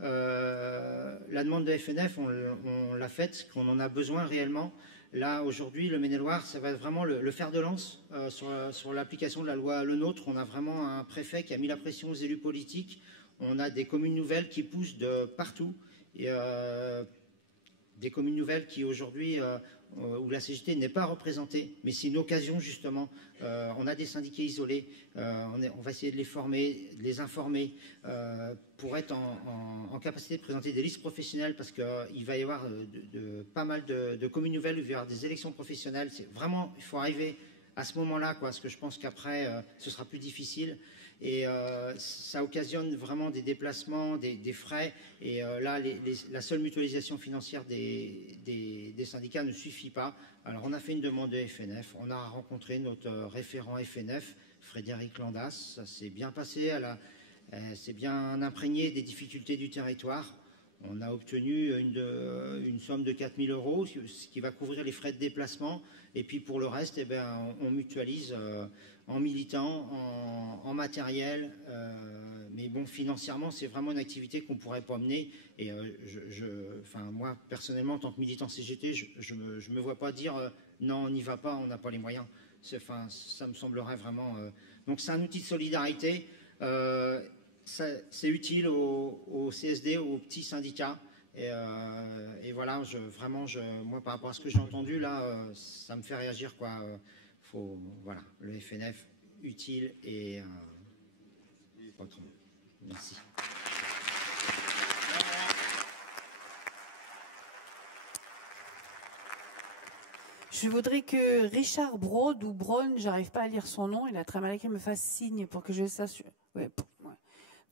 La demande de FNF, on l'a faite, qu'on en a besoin réellement. Là, aujourd'hui, le Maine-et-Loire, ça va être vraiment le fer de lance sur l'application de la loi Le Nôtre. On a vraiment un préfet qui a mis la pression aux élus politiques. On a des communes nouvelles qui poussent de partout. Et, des communes nouvelles qui, aujourd'hui, où la CGT n'est pas représentée. Mais c'est une occasion, justement. On a des syndiqués isolés. On va essayer de les former, de les informer pour être en capacité de présenter des listes professionnelles, parce qu'il va y avoir pas mal de communes nouvelles où il va y avoir des élections professionnelles. C'est vraiment, il faut arriver à ce moment-là, parce que je pense qu'après, ce sera plus difficile. Et ça occasionne vraiment des déplacements, des frais. Et là, la seule mutualisation financière des syndicats ne suffit pas. Alors, on a fait une demande de FNF. On a rencontré notre référent FNF, Frédéric Landas. Ça s'est bien passé. C'est bien imprégné des difficultés du territoire. On a obtenu une somme de 4 000 €, ce qui va couvrir les frais de déplacement. Et puis pour le reste, on mutualise en militant, en matériel. Mais bon, financièrement, c'est vraiment une activité qu'on ne pourrait pas mener. Et moi, personnellement, en tant que militant CGT, je ne me vois pas dire non, on n'y va pas, on n'a pas les moyens. Enfin, ça me semblerait vraiment... Donc c'est un outil de solidarité. C'est utile aux CSD, aux petits syndicats. Et voilà, moi, par rapport à ce que j'ai entendu, là, ça me fait réagir, quoi. Voilà, le FNF, utile et pas trop. Merci. Je voudrais que Richard Brode ou Braun, j'arrive pas à lire son nom, il a très mal écrit, me fasse signe pour que je sache. Ouais.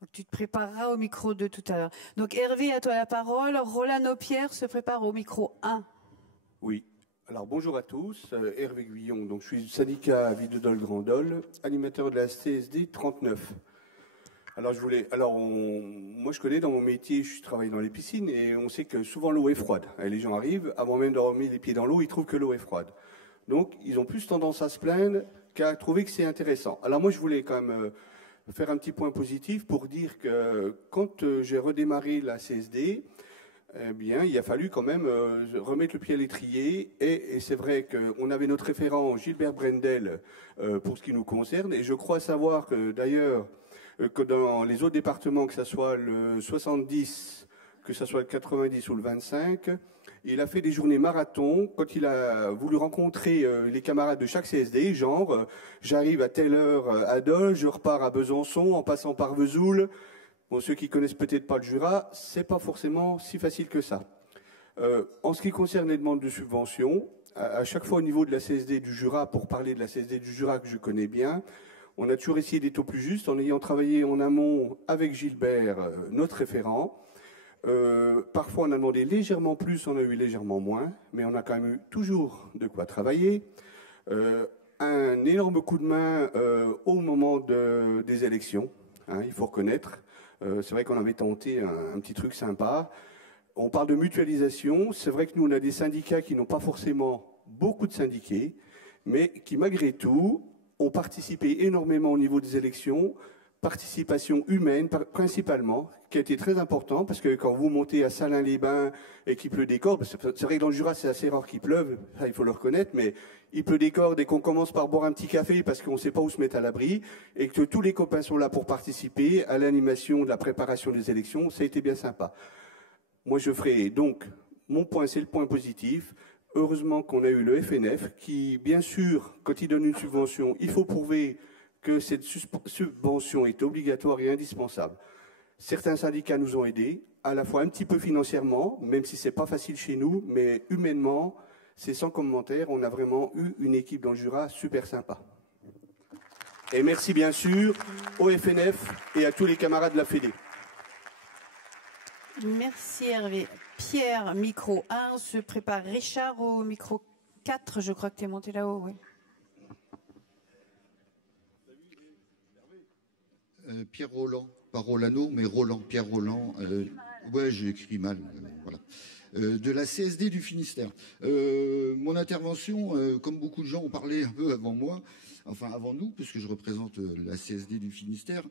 Donc tu te prépareras au micro 2 tout à l'heure. Donc Hervé, à toi la parole. Rolando Pierre se prépare au micro 1. Oui. Alors bonjour à tous. Hervé Guillon. Donc je suis du syndicat Ville-de-Dole-Grand-Dole, animateur de la CSD 39. Alors moi je connais dans mon métier, je travaille dans les piscines et on sait que souvent l'eau est froide. Et les gens arrivent, avant même de remettre les pieds dans l'eau, ils trouvent que l'eau est froide. Donc ils ont plus tendance à se plaindre qu'à trouver que c'est intéressant. Alors moi je voulais quand même faire un petit point positif pour dire que quand j'ai redémarré la CSD, eh bien, il a fallu quand même remettre le pied à l'étrier. Et c'est vrai qu'on avait notre référent Gilbert Brendel pour ce qui nous concerne. Et je crois savoir que d'ailleurs, que dans les autres départements, que ce soit le 70, que ce soit le 90 ou le 25, il a fait des journées marathon quand il a voulu rencontrer les camarades de chaque CSD, genre j'arrive à telle heure à Dole, je repars à Besançon en passant par Vesoul. Bon, ceux qui connaissent peut-être pas le Jura, c'est pas forcément si facile que ça. En ce qui concerne les demandes de subventions, à chaque fois au niveau de la CSD du Jura, pour parler de la CSD du Jura que je connais bien, on a toujours essayé d'être au plus juste en ayant travaillé en amont avec Gilbert, notre référent. Parfois, on a demandé légèrement plus, on a eu légèrement moins, mais on a quand même eu toujours de quoi travailler. Un énorme coup de main au moment des élections, hein, il faut reconnaître. C'est vrai qu'on avait tenté un petit truc sympa. On parle de mutualisation. C'est vrai que nous, on a des syndicats qui n'ont pas forcément beaucoup de syndiqués, mais qui, malgré tout, ont participé énormément au niveau des élections. Participation humaine, principalement, qui a été très important, parce que quand vous montez à Salins-les-Bains et qu'il pleut des cordes, c'est vrai que dans le Jura, c'est assez rare qu'il pleuve, ça, il faut le reconnaître, mais il pleut des cordes et qu'on commence par boire un petit café parce qu'on ne sait pas où se mettre à l'abri, et que tous les copains sont là pour participer à l'animation de la préparation des élections, ça a été bien sympa. Moi, je ferai donc, mon point, c'est le point positif. Heureusement qu'on a eu le FNF, qui, bien sûr, quand il donne une subvention, il faut prouver que cette subvention est obligatoire et indispensable. Certains syndicats nous ont aidés, à la fois un petit peu financièrement, même si ce n'est pas facile chez nous, mais humainement, c'est sans commentaire. On a vraiment eu une équipe dans le Jura super sympa. Et merci bien sûr au FNF et à tous les camarades de la Fédé. Merci Hervé. Pierre, micro 1, se prépare Richard au micro 4. Je crois que tu es monté là-haut, oui. Pierre Roland, pas Rolano, mais Roland, Pierre Roland. Ouais, j'ai écrit mal. Voilà. De la CSD du Finistère. Mon intervention, comme beaucoup de gens ont parlé un peu avant moi, enfin avant nous, puisque je représente la CSD du Finistère,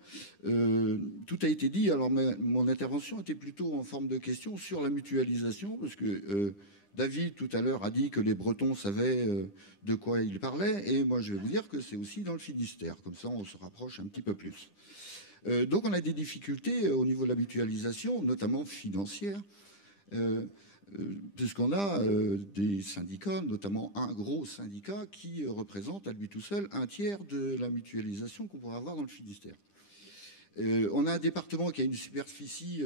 tout a été dit. Alors mon intervention était plutôt en forme de question sur la mutualisation, parce que David tout à l'heure a dit que les Bretons savaient de quoi il parlait, et moi je vais vous dire que c'est aussi dans le Finistère, comme ça on se rapproche un petit peu plus. Donc on a des difficultés au niveau de la mutualisation, notamment financière, puisqu'on a des syndicats, notamment un gros syndicat qui représente à lui tout seul un tiers de la mutualisation qu'on pourrait avoir dans le Finistère. On a un département qui a une superficie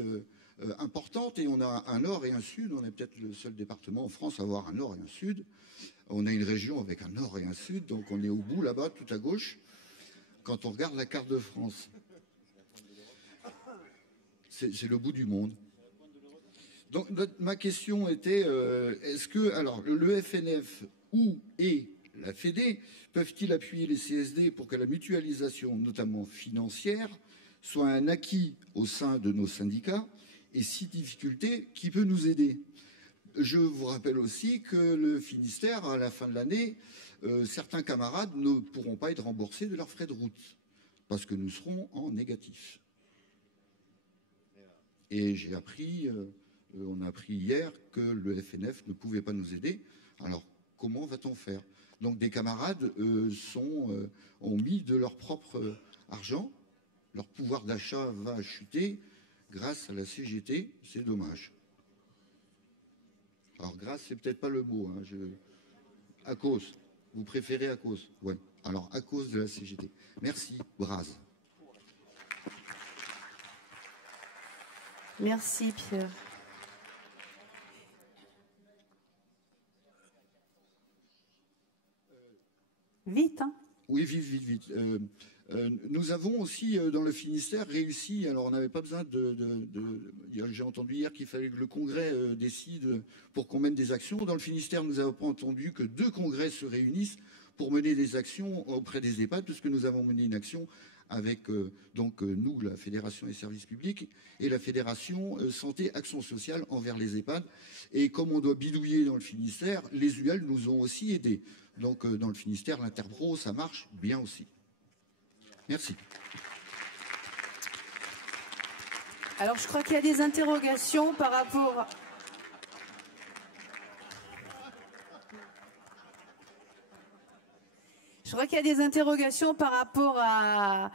importante et on a un nord et un sud. On est peut-être le seul département en France à avoir un nord et un sud. On a une région avec un nord et un sud, donc on est au bout là-bas, tout à gauche, quand on regarde la carte de France. C'est le bout du monde. Donc ma question était, est-ce que alors le FNF et la Fédé peuvent-ils appuyer les CSD pour que la mutualisation, notamment financière, soit un acquis au sein de nos syndicats? Et si difficulté, qui peut nous aider? Je vous rappelle aussi que le Finistère, à la fin de l'année, certains camarades ne pourront pas être remboursés de leurs frais de route parce que nous serons en négatif. Et j'ai appris, on a appris hier que le FNF ne pouvait pas nous aider. Alors, comment va-t-on faire? Donc des camarades ont mis de leur propre argent, leur pouvoir d'achat va chuter grâce à la CGT, c'est dommage. Alors grâce, c'est peut-être pas le mot, hein, à cause. Vous préférez à cause? Ouais. Alors à cause de la CGT. Merci, Braz. Merci Pierre. Vite, hein? Oui, vite. Nous avons aussi, dans le Finistère, réussi, alors on n'avait pas besoin j'ai entendu hier qu'il fallait que le Congrès décide pour qu'on mène des actions. Dans le Finistère, nous avons entendu que 2 congrès se réunissent pour mener des actions auprès des EHPAD, puisque nous avons mené une action avec nous, la Fédération des services publics, et la Fédération Santé Action Sociale envers les EHPAD. Et comme on doit bidouiller dans le Finistère, les UL nous ont aussi aidés. Donc dans le Finistère, l'Interpro, ça marche bien aussi. Merci. Alors je crois qu'il y a des interrogations par rapport... Je crois qu'il y a des interrogations par rapport à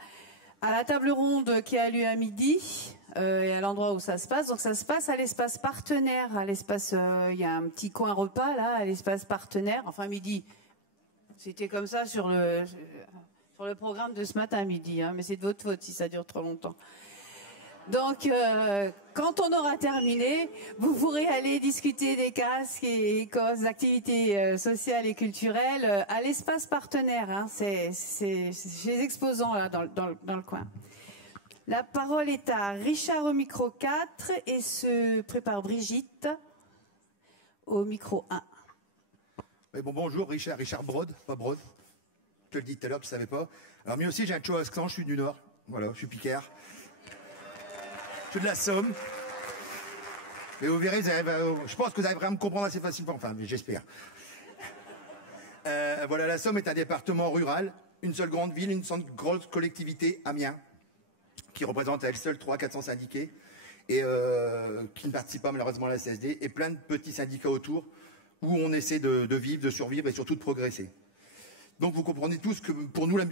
la table ronde qui a lieu à midi et à l'endroit où ça se passe. Donc ça se passe à l'espace partenaire, à l'espace, il y a un petit coin repas là, à l'espace partenaire, enfin midi. C'était comme ça sur le programme de ce matin à midi, hein, mais c'est de votre faute si ça dure trop longtemps. Donc, quand on aura terminé, vous pourrez aller discuter des casques et causes d'activités sociales et culturelles à l'espace partenaire. Hein, c'est chez les exposants là, dans le coin. La parole est à Richard au micro 4 et se prépare Brigitte au micro 1. Mais bon, bonjour, Richard Brode, pas Brode. Je te le dis tout à l'heure, tu ne savais pas. Alors, moi aussi, j'ai un chaud accent, je suis du Nord. Voilà, je suis Picard. Je suis de la Somme. Mais vous verrez, je pense que vous arriverez à me comprendre assez facilement. Enfin, j'espère. Voilà, la Somme est un département rural, une seule grande ville, une seule grosse collectivité, Amiens, qui représente à elle seule 300-400 syndiqués et qui ne participe pas malheureusement à la CSD, et plein de petits syndicats autour où on essaie de vivre, de survivre et surtout de progresser. Donc vous comprenez tous que pour nous, la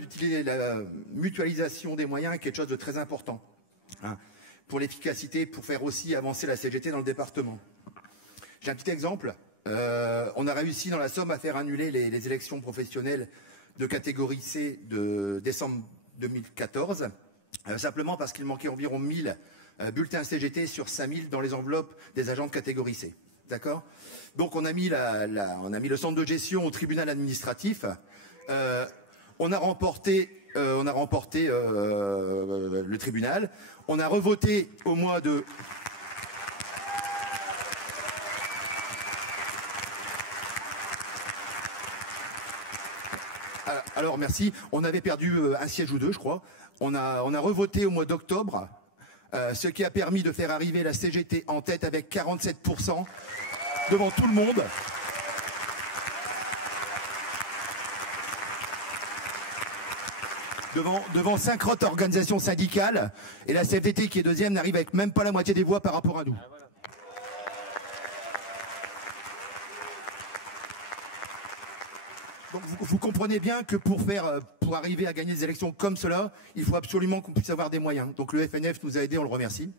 mutualisation des moyens est quelque chose de très important. Hein, pour l'efficacité, pour faire aussi avancer la CGT dans le département. J'ai un petit exemple. On a réussi dans la Somme à faire annuler les élections professionnelles de catégorie C de décembre 2014, simplement parce qu'il manquait environ 1000 bulletins CGT sur 5000 dans les enveloppes des agents de catégorie C. D'accord? Donc on a mis le centre de gestion au tribunal administratif. On a remporté le tribunal. On a revoté au mois de... Alors merci. On avait perdu un siège ou deux, je crois. On a revoté au mois d'octobre, ce qui a permis de faire arriver la CGT en tête avec 47% devant tout le monde. Devant 5 autres organisations syndicales, et la CFDT qui est deuxième n'arrive avec même pas la moitié des voix par rapport à nous. Donc vous comprenez bien que pour arriver à gagner des élections comme cela, il faut absolument qu'on puisse avoir des moyens. Donc le FNF nous a aidés, on le remercie.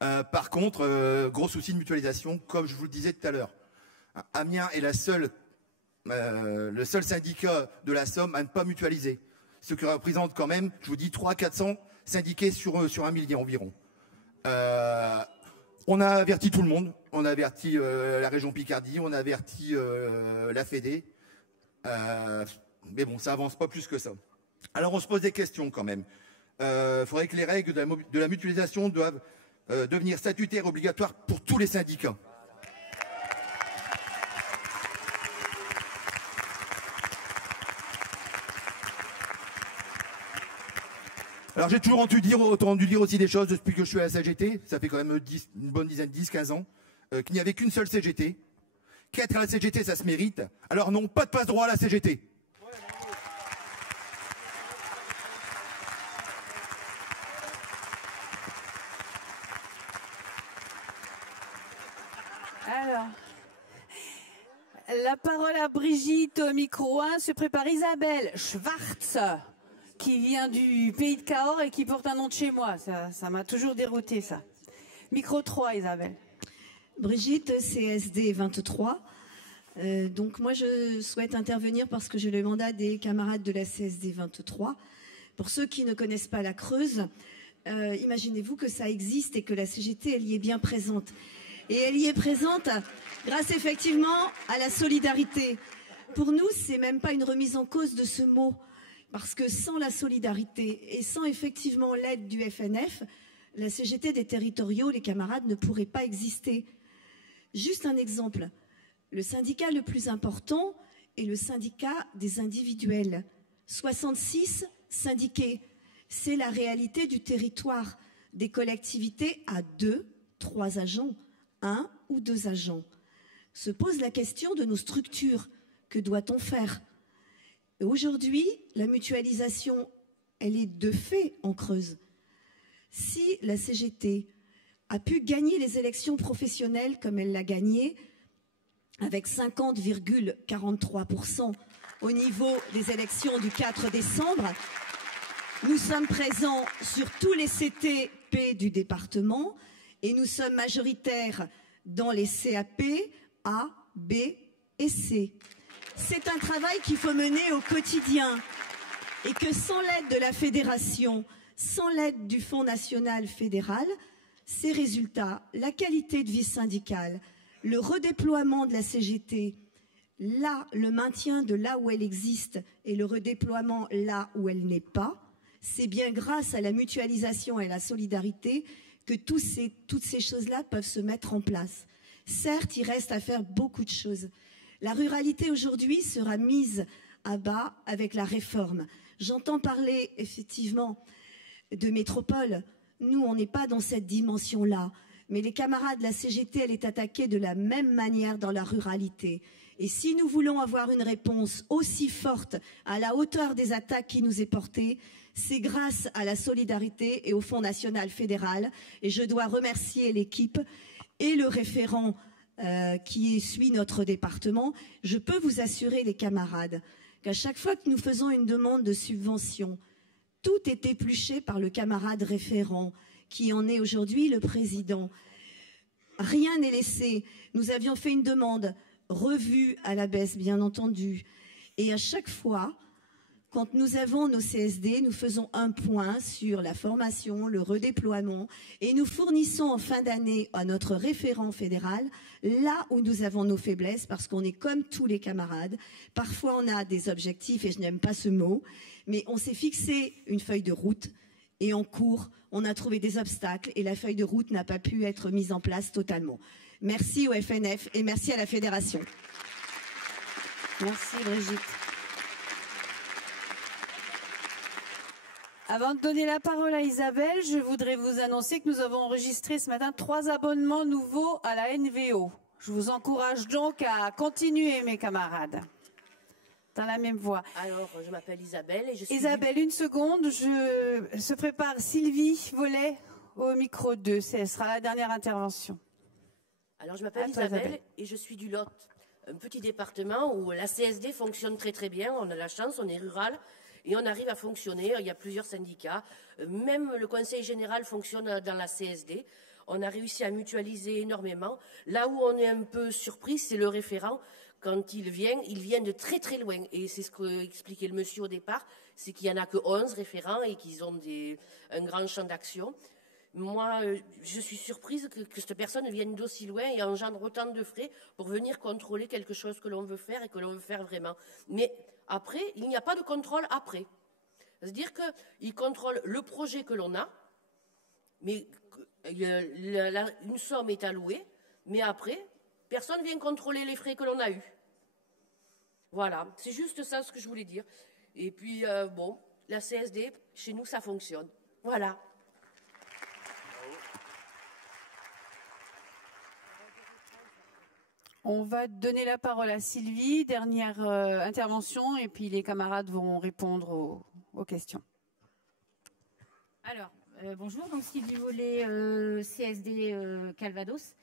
Par contre, gros souci de mutualisation, comme je vous le disais tout à l'heure. Amiens est le seul syndicat de la Somme à ne pas mutualiser. Ce qui représente quand même, je vous dis, 300-400 syndiqués sur 1 millier environ. On a averti tout le monde. On a averti la région Picardie, on a averti la Fédé. Mais bon, ça avance pas plus que ça. Alors on se pose des questions quand même. Il faudrait que les règles de la mutualisation doivent devenir statutaires obligatoires pour tous les syndicats. Alors j'ai toujours entendu dire aussi des choses depuis que je suis à la CGT, ça fait quand même une bonne dizaine, 10-15 ans, qu'il n'y avait qu'une seule CGT, qu'être à la CGT ça se mérite, alors non, pas de passe-droit à la CGT. Alors, la parole à Brigitte au micro 1. Se prépare Isabelle Schwartz, qui vient du pays de Cahors et qui porte un nom de chez moi. Ça m'a toujours dérouté, ça. Micro 3, Isabelle. Brigitte, CSD 23. Donc moi, je souhaite intervenir parce que j'ai le mandat des camarades de la CSD 23. Pour ceux qui ne connaissent pas la Creuse, imaginez-vous que ça existe et que la CGT, elle y est bien présente. Et elle y est présente grâce effectivement à la solidarité. Pour nous, c'est même pas une remise en cause de ce mot, parce que sans la solidarité et sans effectivement l'aide du FNF, la CGT des territoriaux, les camarades, ne pourraient pas exister. Juste un exemple. Le syndicat le plus important est le syndicat des individuels. 66 syndiqués. C'est la réalité du territoire, des collectivités à 2, 3 agents, 1 ou 2 agents. Se pose la question de nos structures. Que doit-on faire? Aujourd'hui, la mutualisation, elle est de fait en Creuse. Si la CGT a pu gagner les élections professionnelles comme elle l'a gagné, avec 50,43% au niveau des élections du 4 décembre, nous sommes présents sur tous les CTP du département et nous sommes majoritaires dans les CAP A, B et C. C'est un travail qu'il faut mener au quotidien et que sans l'aide de la fédération, sans l'aide du Fonds national fédéral, ces résultats, la qualité de vie syndicale, le redéploiement de la CGT, là, le maintien de là où elle existe et le redéploiement là où elle n'est pas, c'est bien grâce à la mutualisation et à la solidarité que toutes ces choses-là peuvent se mettre en place. Certes, il reste à faire beaucoup de choses. La ruralité aujourd'hui sera mise à bas avec la réforme. J'entends parler effectivement de métropole. Nous, on n'est pas dans cette dimension-là. Mais les camarades de la CGT, elle est attaquée de la même manière dans la ruralité. Et si nous voulons avoir une réponse aussi forte à la hauteur des attaques qui nous est portée, c'est grâce à la solidarité et au Fonds national fédéral. Et je dois remercier l'équipe et le référent qui suit notre département. Je peux vous assurer, les camarades, qu'à chaque fois que nous faisons une demande de subvention, tout est épluché par le camarade référent, qui en est aujourd'hui le président. Rien n'est laissé. Nous avions fait une demande revue à la baisse, bien entendu. Et à chaque fois, quand nous avons nos CSD, nous faisons un point sur la formation, le redéploiement, et nous fournissons en fin d'année à notre référent fédéral là où nous avons nos faiblesses, parce qu'on est comme tous les camarades. Parfois, on a des objectifs, et je n'aime pas ce mot, mais on s'est fixé une feuille de route, et en cours, on a trouvé des obstacles, et la feuille de route n'a pas pu être mise en place totalement. Merci au FNF et merci à la Fédération. Merci Brigitte. Avant de donner la parole à Isabelle, je voudrais vous annoncer que nous avons enregistré ce matin 3 abonnements nouveaux à la NVO. Je vous encourage donc à continuer, mes camarades, dans la même voie. Alors, je m'appelle Isabelle et je suis... Isabelle, une seconde, se prépare Sylvie Vollet au micro 2. Ce sera la dernière intervention. Alors, je m'appelle Isabelle et je suis du Lot, un petit département où la CSD fonctionne très très bien. On a la chance, on est rural. Et on arrive à fonctionner, il y a plusieurs syndicats, même le conseil général fonctionne dans la CSD. On a réussi à mutualiser énormément. Là où on est un peu surpris, c'est le référent. Quand il vient de très très loin. Et c'est ce qu'expliquait le monsieur au départ, c'est qu'il n'y en a que 11 référents et qu'ils ont un grand champ d'action. Moi, je suis surprise que cette personne vienne d'aussi loin et engendre autant de frais pour venir contrôler quelque chose que l'on veut faire et que l'on veut faire vraiment. Mais après, il n'y a pas de contrôle après. C'est-à-dire qu'il contrôle le projet que l'on a, mais une somme est allouée, mais après, personne ne vient contrôler les frais que l'on a eus. Voilà, c'est juste ça ce que je voulais dire. Et puis, bon, la CSD, chez nous, ça fonctionne. Voilà. On va donner la parole à Sylvie, dernière intervention, et puis les camarades vont répondre aux questions. Alors, bonjour, donc Sylvie Vollet, CSD Calvados.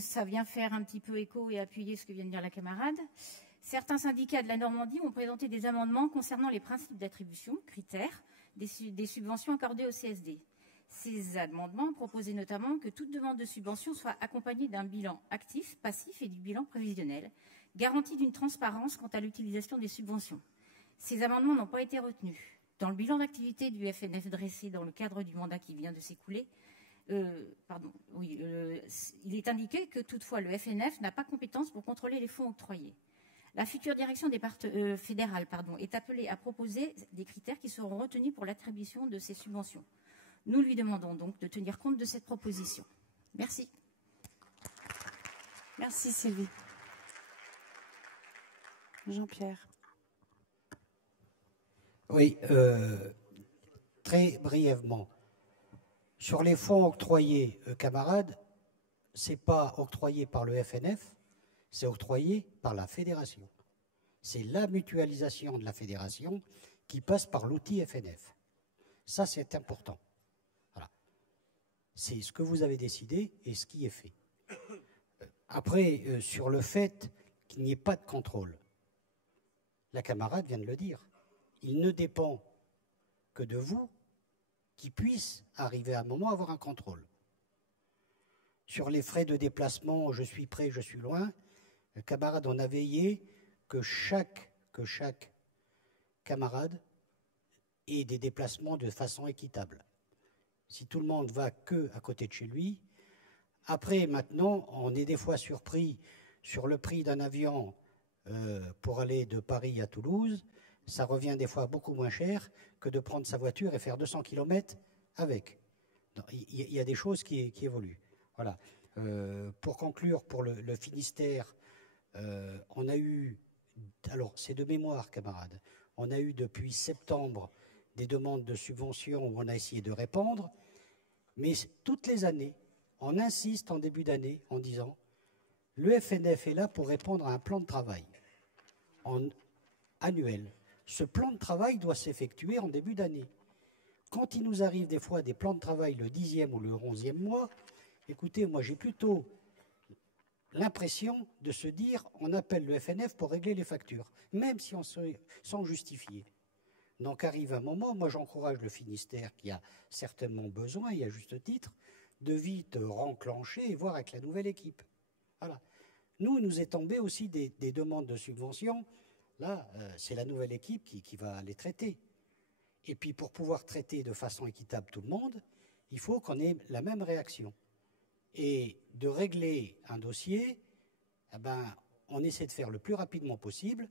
Ça vient faire un petit peu écho et appuyer ce que vient de dire la camarade. Certains syndicats de la Normandie ont présenté des amendements concernant les principes d'attribution, critères, des subventions accordées au CSD. Ces amendements proposaient notamment que toute demande de subvention soit accompagnée d'un bilan actif, passif et du bilan prévisionnel, garantie d'une transparence quant à l'utilisation des subventions. Ces amendements n'ont pas été retenus. Dans le bilan d'activité du FNF dressé dans le cadre du mandat qui vient de s'écouler, il est indiqué que toutefois le FNF n'a pas compétence pour contrôler les fonds octroyés. La future direction fédérale est appelée à proposer des critères qui seront retenus pour l'attribution de ces subventions. Nous lui demandons donc de tenir compte de cette proposition. Merci. Merci Sylvie. Jean-Pierre. Oui, très brièvement. Sur les fonds octroyés, camarades, ce n'est pas octroyé par le FNF, c'est octroyé par la fédération. C'est la mutualisation de la fédération qui passe par l'outil FNF. Ça, c'est important. Voilà. C'est ce que vous avez décidé et ce qui est fait. Après, sur le fait qu'il n'y ait pas de contrôle, la camarade vient de le dire. Il ne dépend que de vous qui puisse arriver à un moment à avoir un contrôle. Sur les frais de déplacement, je suis près, je suis loin, camarade, on a veillé que chaque camarade ait des déplacements de façon équitable. Si tout le monde va que à côté de chez lui, après, maintenant, on est des fois surpris sur le prix d'un avion pour aller de Paris à Toulouse. Ça revient des fois beaucoup moins cher que de prendre sa voiture et faire 200 km avec. Il y a des choses qui évoluent. Voilà. Pour conclure, pour le Finistère, on a eu, alors c'est de mémoire, camarades, on a eu depuis septembre des demandes de subventions où on a essayé de répondre, mais toutes les années, on insiste en début d'année en disant le FNF est là pour répondre à un plan de travail annuel. Ce plan de travail doit s'effectuer en début d'année. Quand il nous arrive des fois des plans de travail le 10e ou le 11e mois, écoutez, moi j'ai plutôt l'impression de se dire on appelle le FNF pour régler les factures, même si on sans justifier. Donc arrive un moment, moi j'encourage le Finistère qui a certainement besoin, et à juste titre, de vite renclencher et voir avec la nouvelle équipe. Voilà. Nous est tombé aussi des demandes de subventions. Là, c'est la nouvelle équipe qui va les traiter. Et puis, pour pouvoir traiter de façon équitable tout le monde, il faut qu'on ait la même réaction. Et de régler un dossier, on essaie de faire le plus rapidement possible,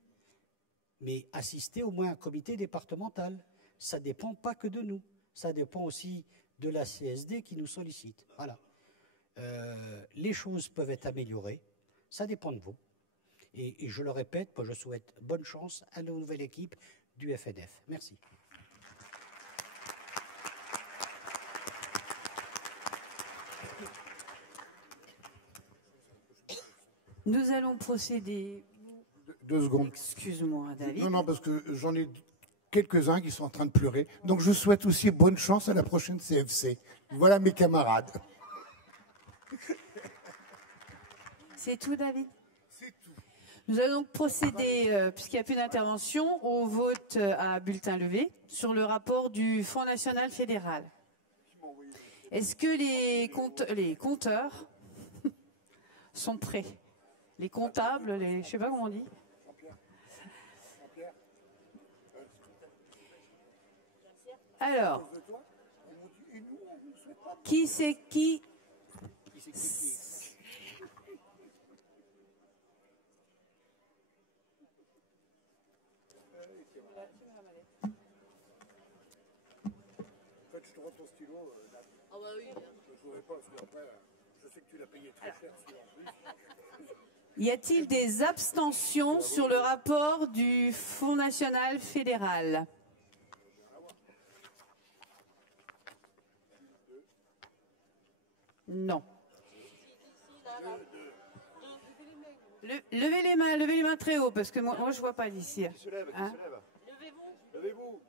mais assister au moins à un comité départemental. Ça ne dépend pas que de nous. Ça dépend aussi de la CSD qui nous sollicite. Voilà. Les choses peuvent être améliorées. Ça dépend de vous. Et je le répète, moi je souhaite bonne chance à la nouvelle équipe du FNF. Merci. Nous allons procéder. 2 secondes. Excuse-moi, David. Non, parce que j'en ai quelques-uns qui sont en train de pleurer. Donc je souhaite aussi bonne chance à la prochaine CFC. Voilà mes camarades. C'est tout, David? C'est tout. Nous allons donc procéder, puisqu'il n'y a plus d'intervention, au vote à bulletin levé sur le rapport du Fonds national fédéral. Est-ce que les compteurs sont prêts? Les comptables, je ne sais pas comment on dit. Alors, qui c'est qui? Je te rends ton stylo. Ah bah oui. Je voudrais pas, parce qu'après, je sais que tu l'as payé très cher. Y a-t-il des abstentions sur le rapport du Fonds national fédéral? Non. Levez les mains très haut, parce que moi je ne vois pas d'ici. Qui se lève, hein? Levez-vous. Levez-vous.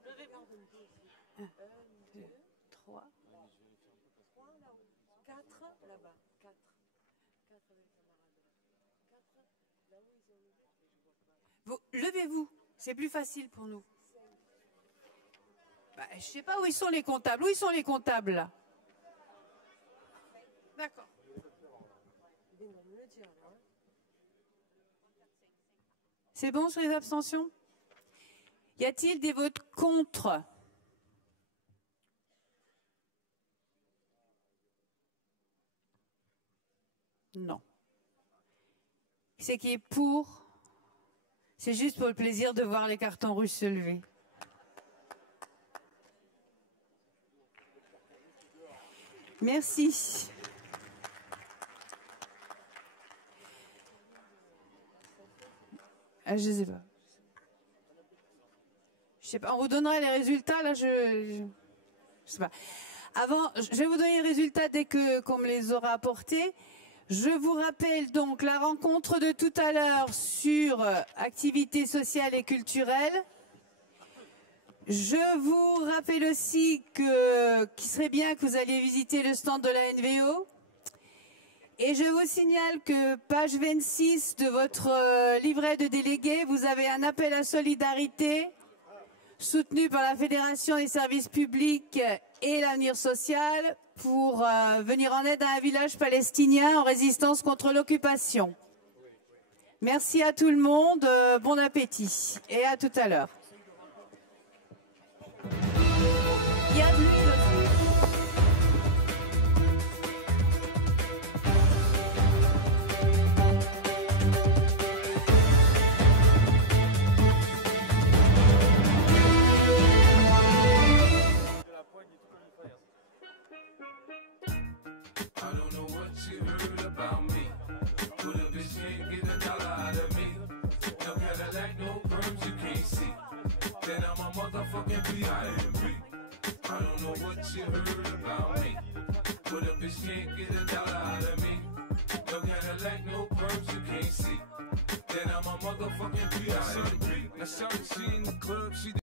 1, 2, 3. 4 là-bas. 4. Levez-vous, c'est plus facile pour nous. Bah, je ne sais pas où ils sont les comptables. Où ils sont les comptables là? D'accord. C'est bon sur les abstentions? Y a-t-il des votes contre? Non. C'est qui est pour? C'est juste pour le plaisir de voir les cartons rouges se lever. Merci. Ah, je ne sais pas. Je sais pas. On vous donnera les résultats. Là, je sais pas. Avant, je vais vous donner les résultats dès qu'on me les aura apportés. Je vous rappelle donc la rencontre de tout à l'heure sur activités sociales et culturelles. Je vous rappelle aussi qu'il serait bien que vous alliez visiter le stand de la NVO. Et je vous signale que page 26 de votre livret de délégué, vous avez un appel à solidarité soutenu par la Fédération des services publics et l'Avenir social pour venir en aide à un village palestinien en résistance contre l'occupation. Merci à tout le monde, bon appétit et à tout à l'heure. Il y a de l'huile aussi. I don't know what you heard about me, but a bitch can't get a dollar out of me. No Cadillac, no perms you can't see. Then I'm a motherfucking B.I.M.B. Now, shawty, she in the club, she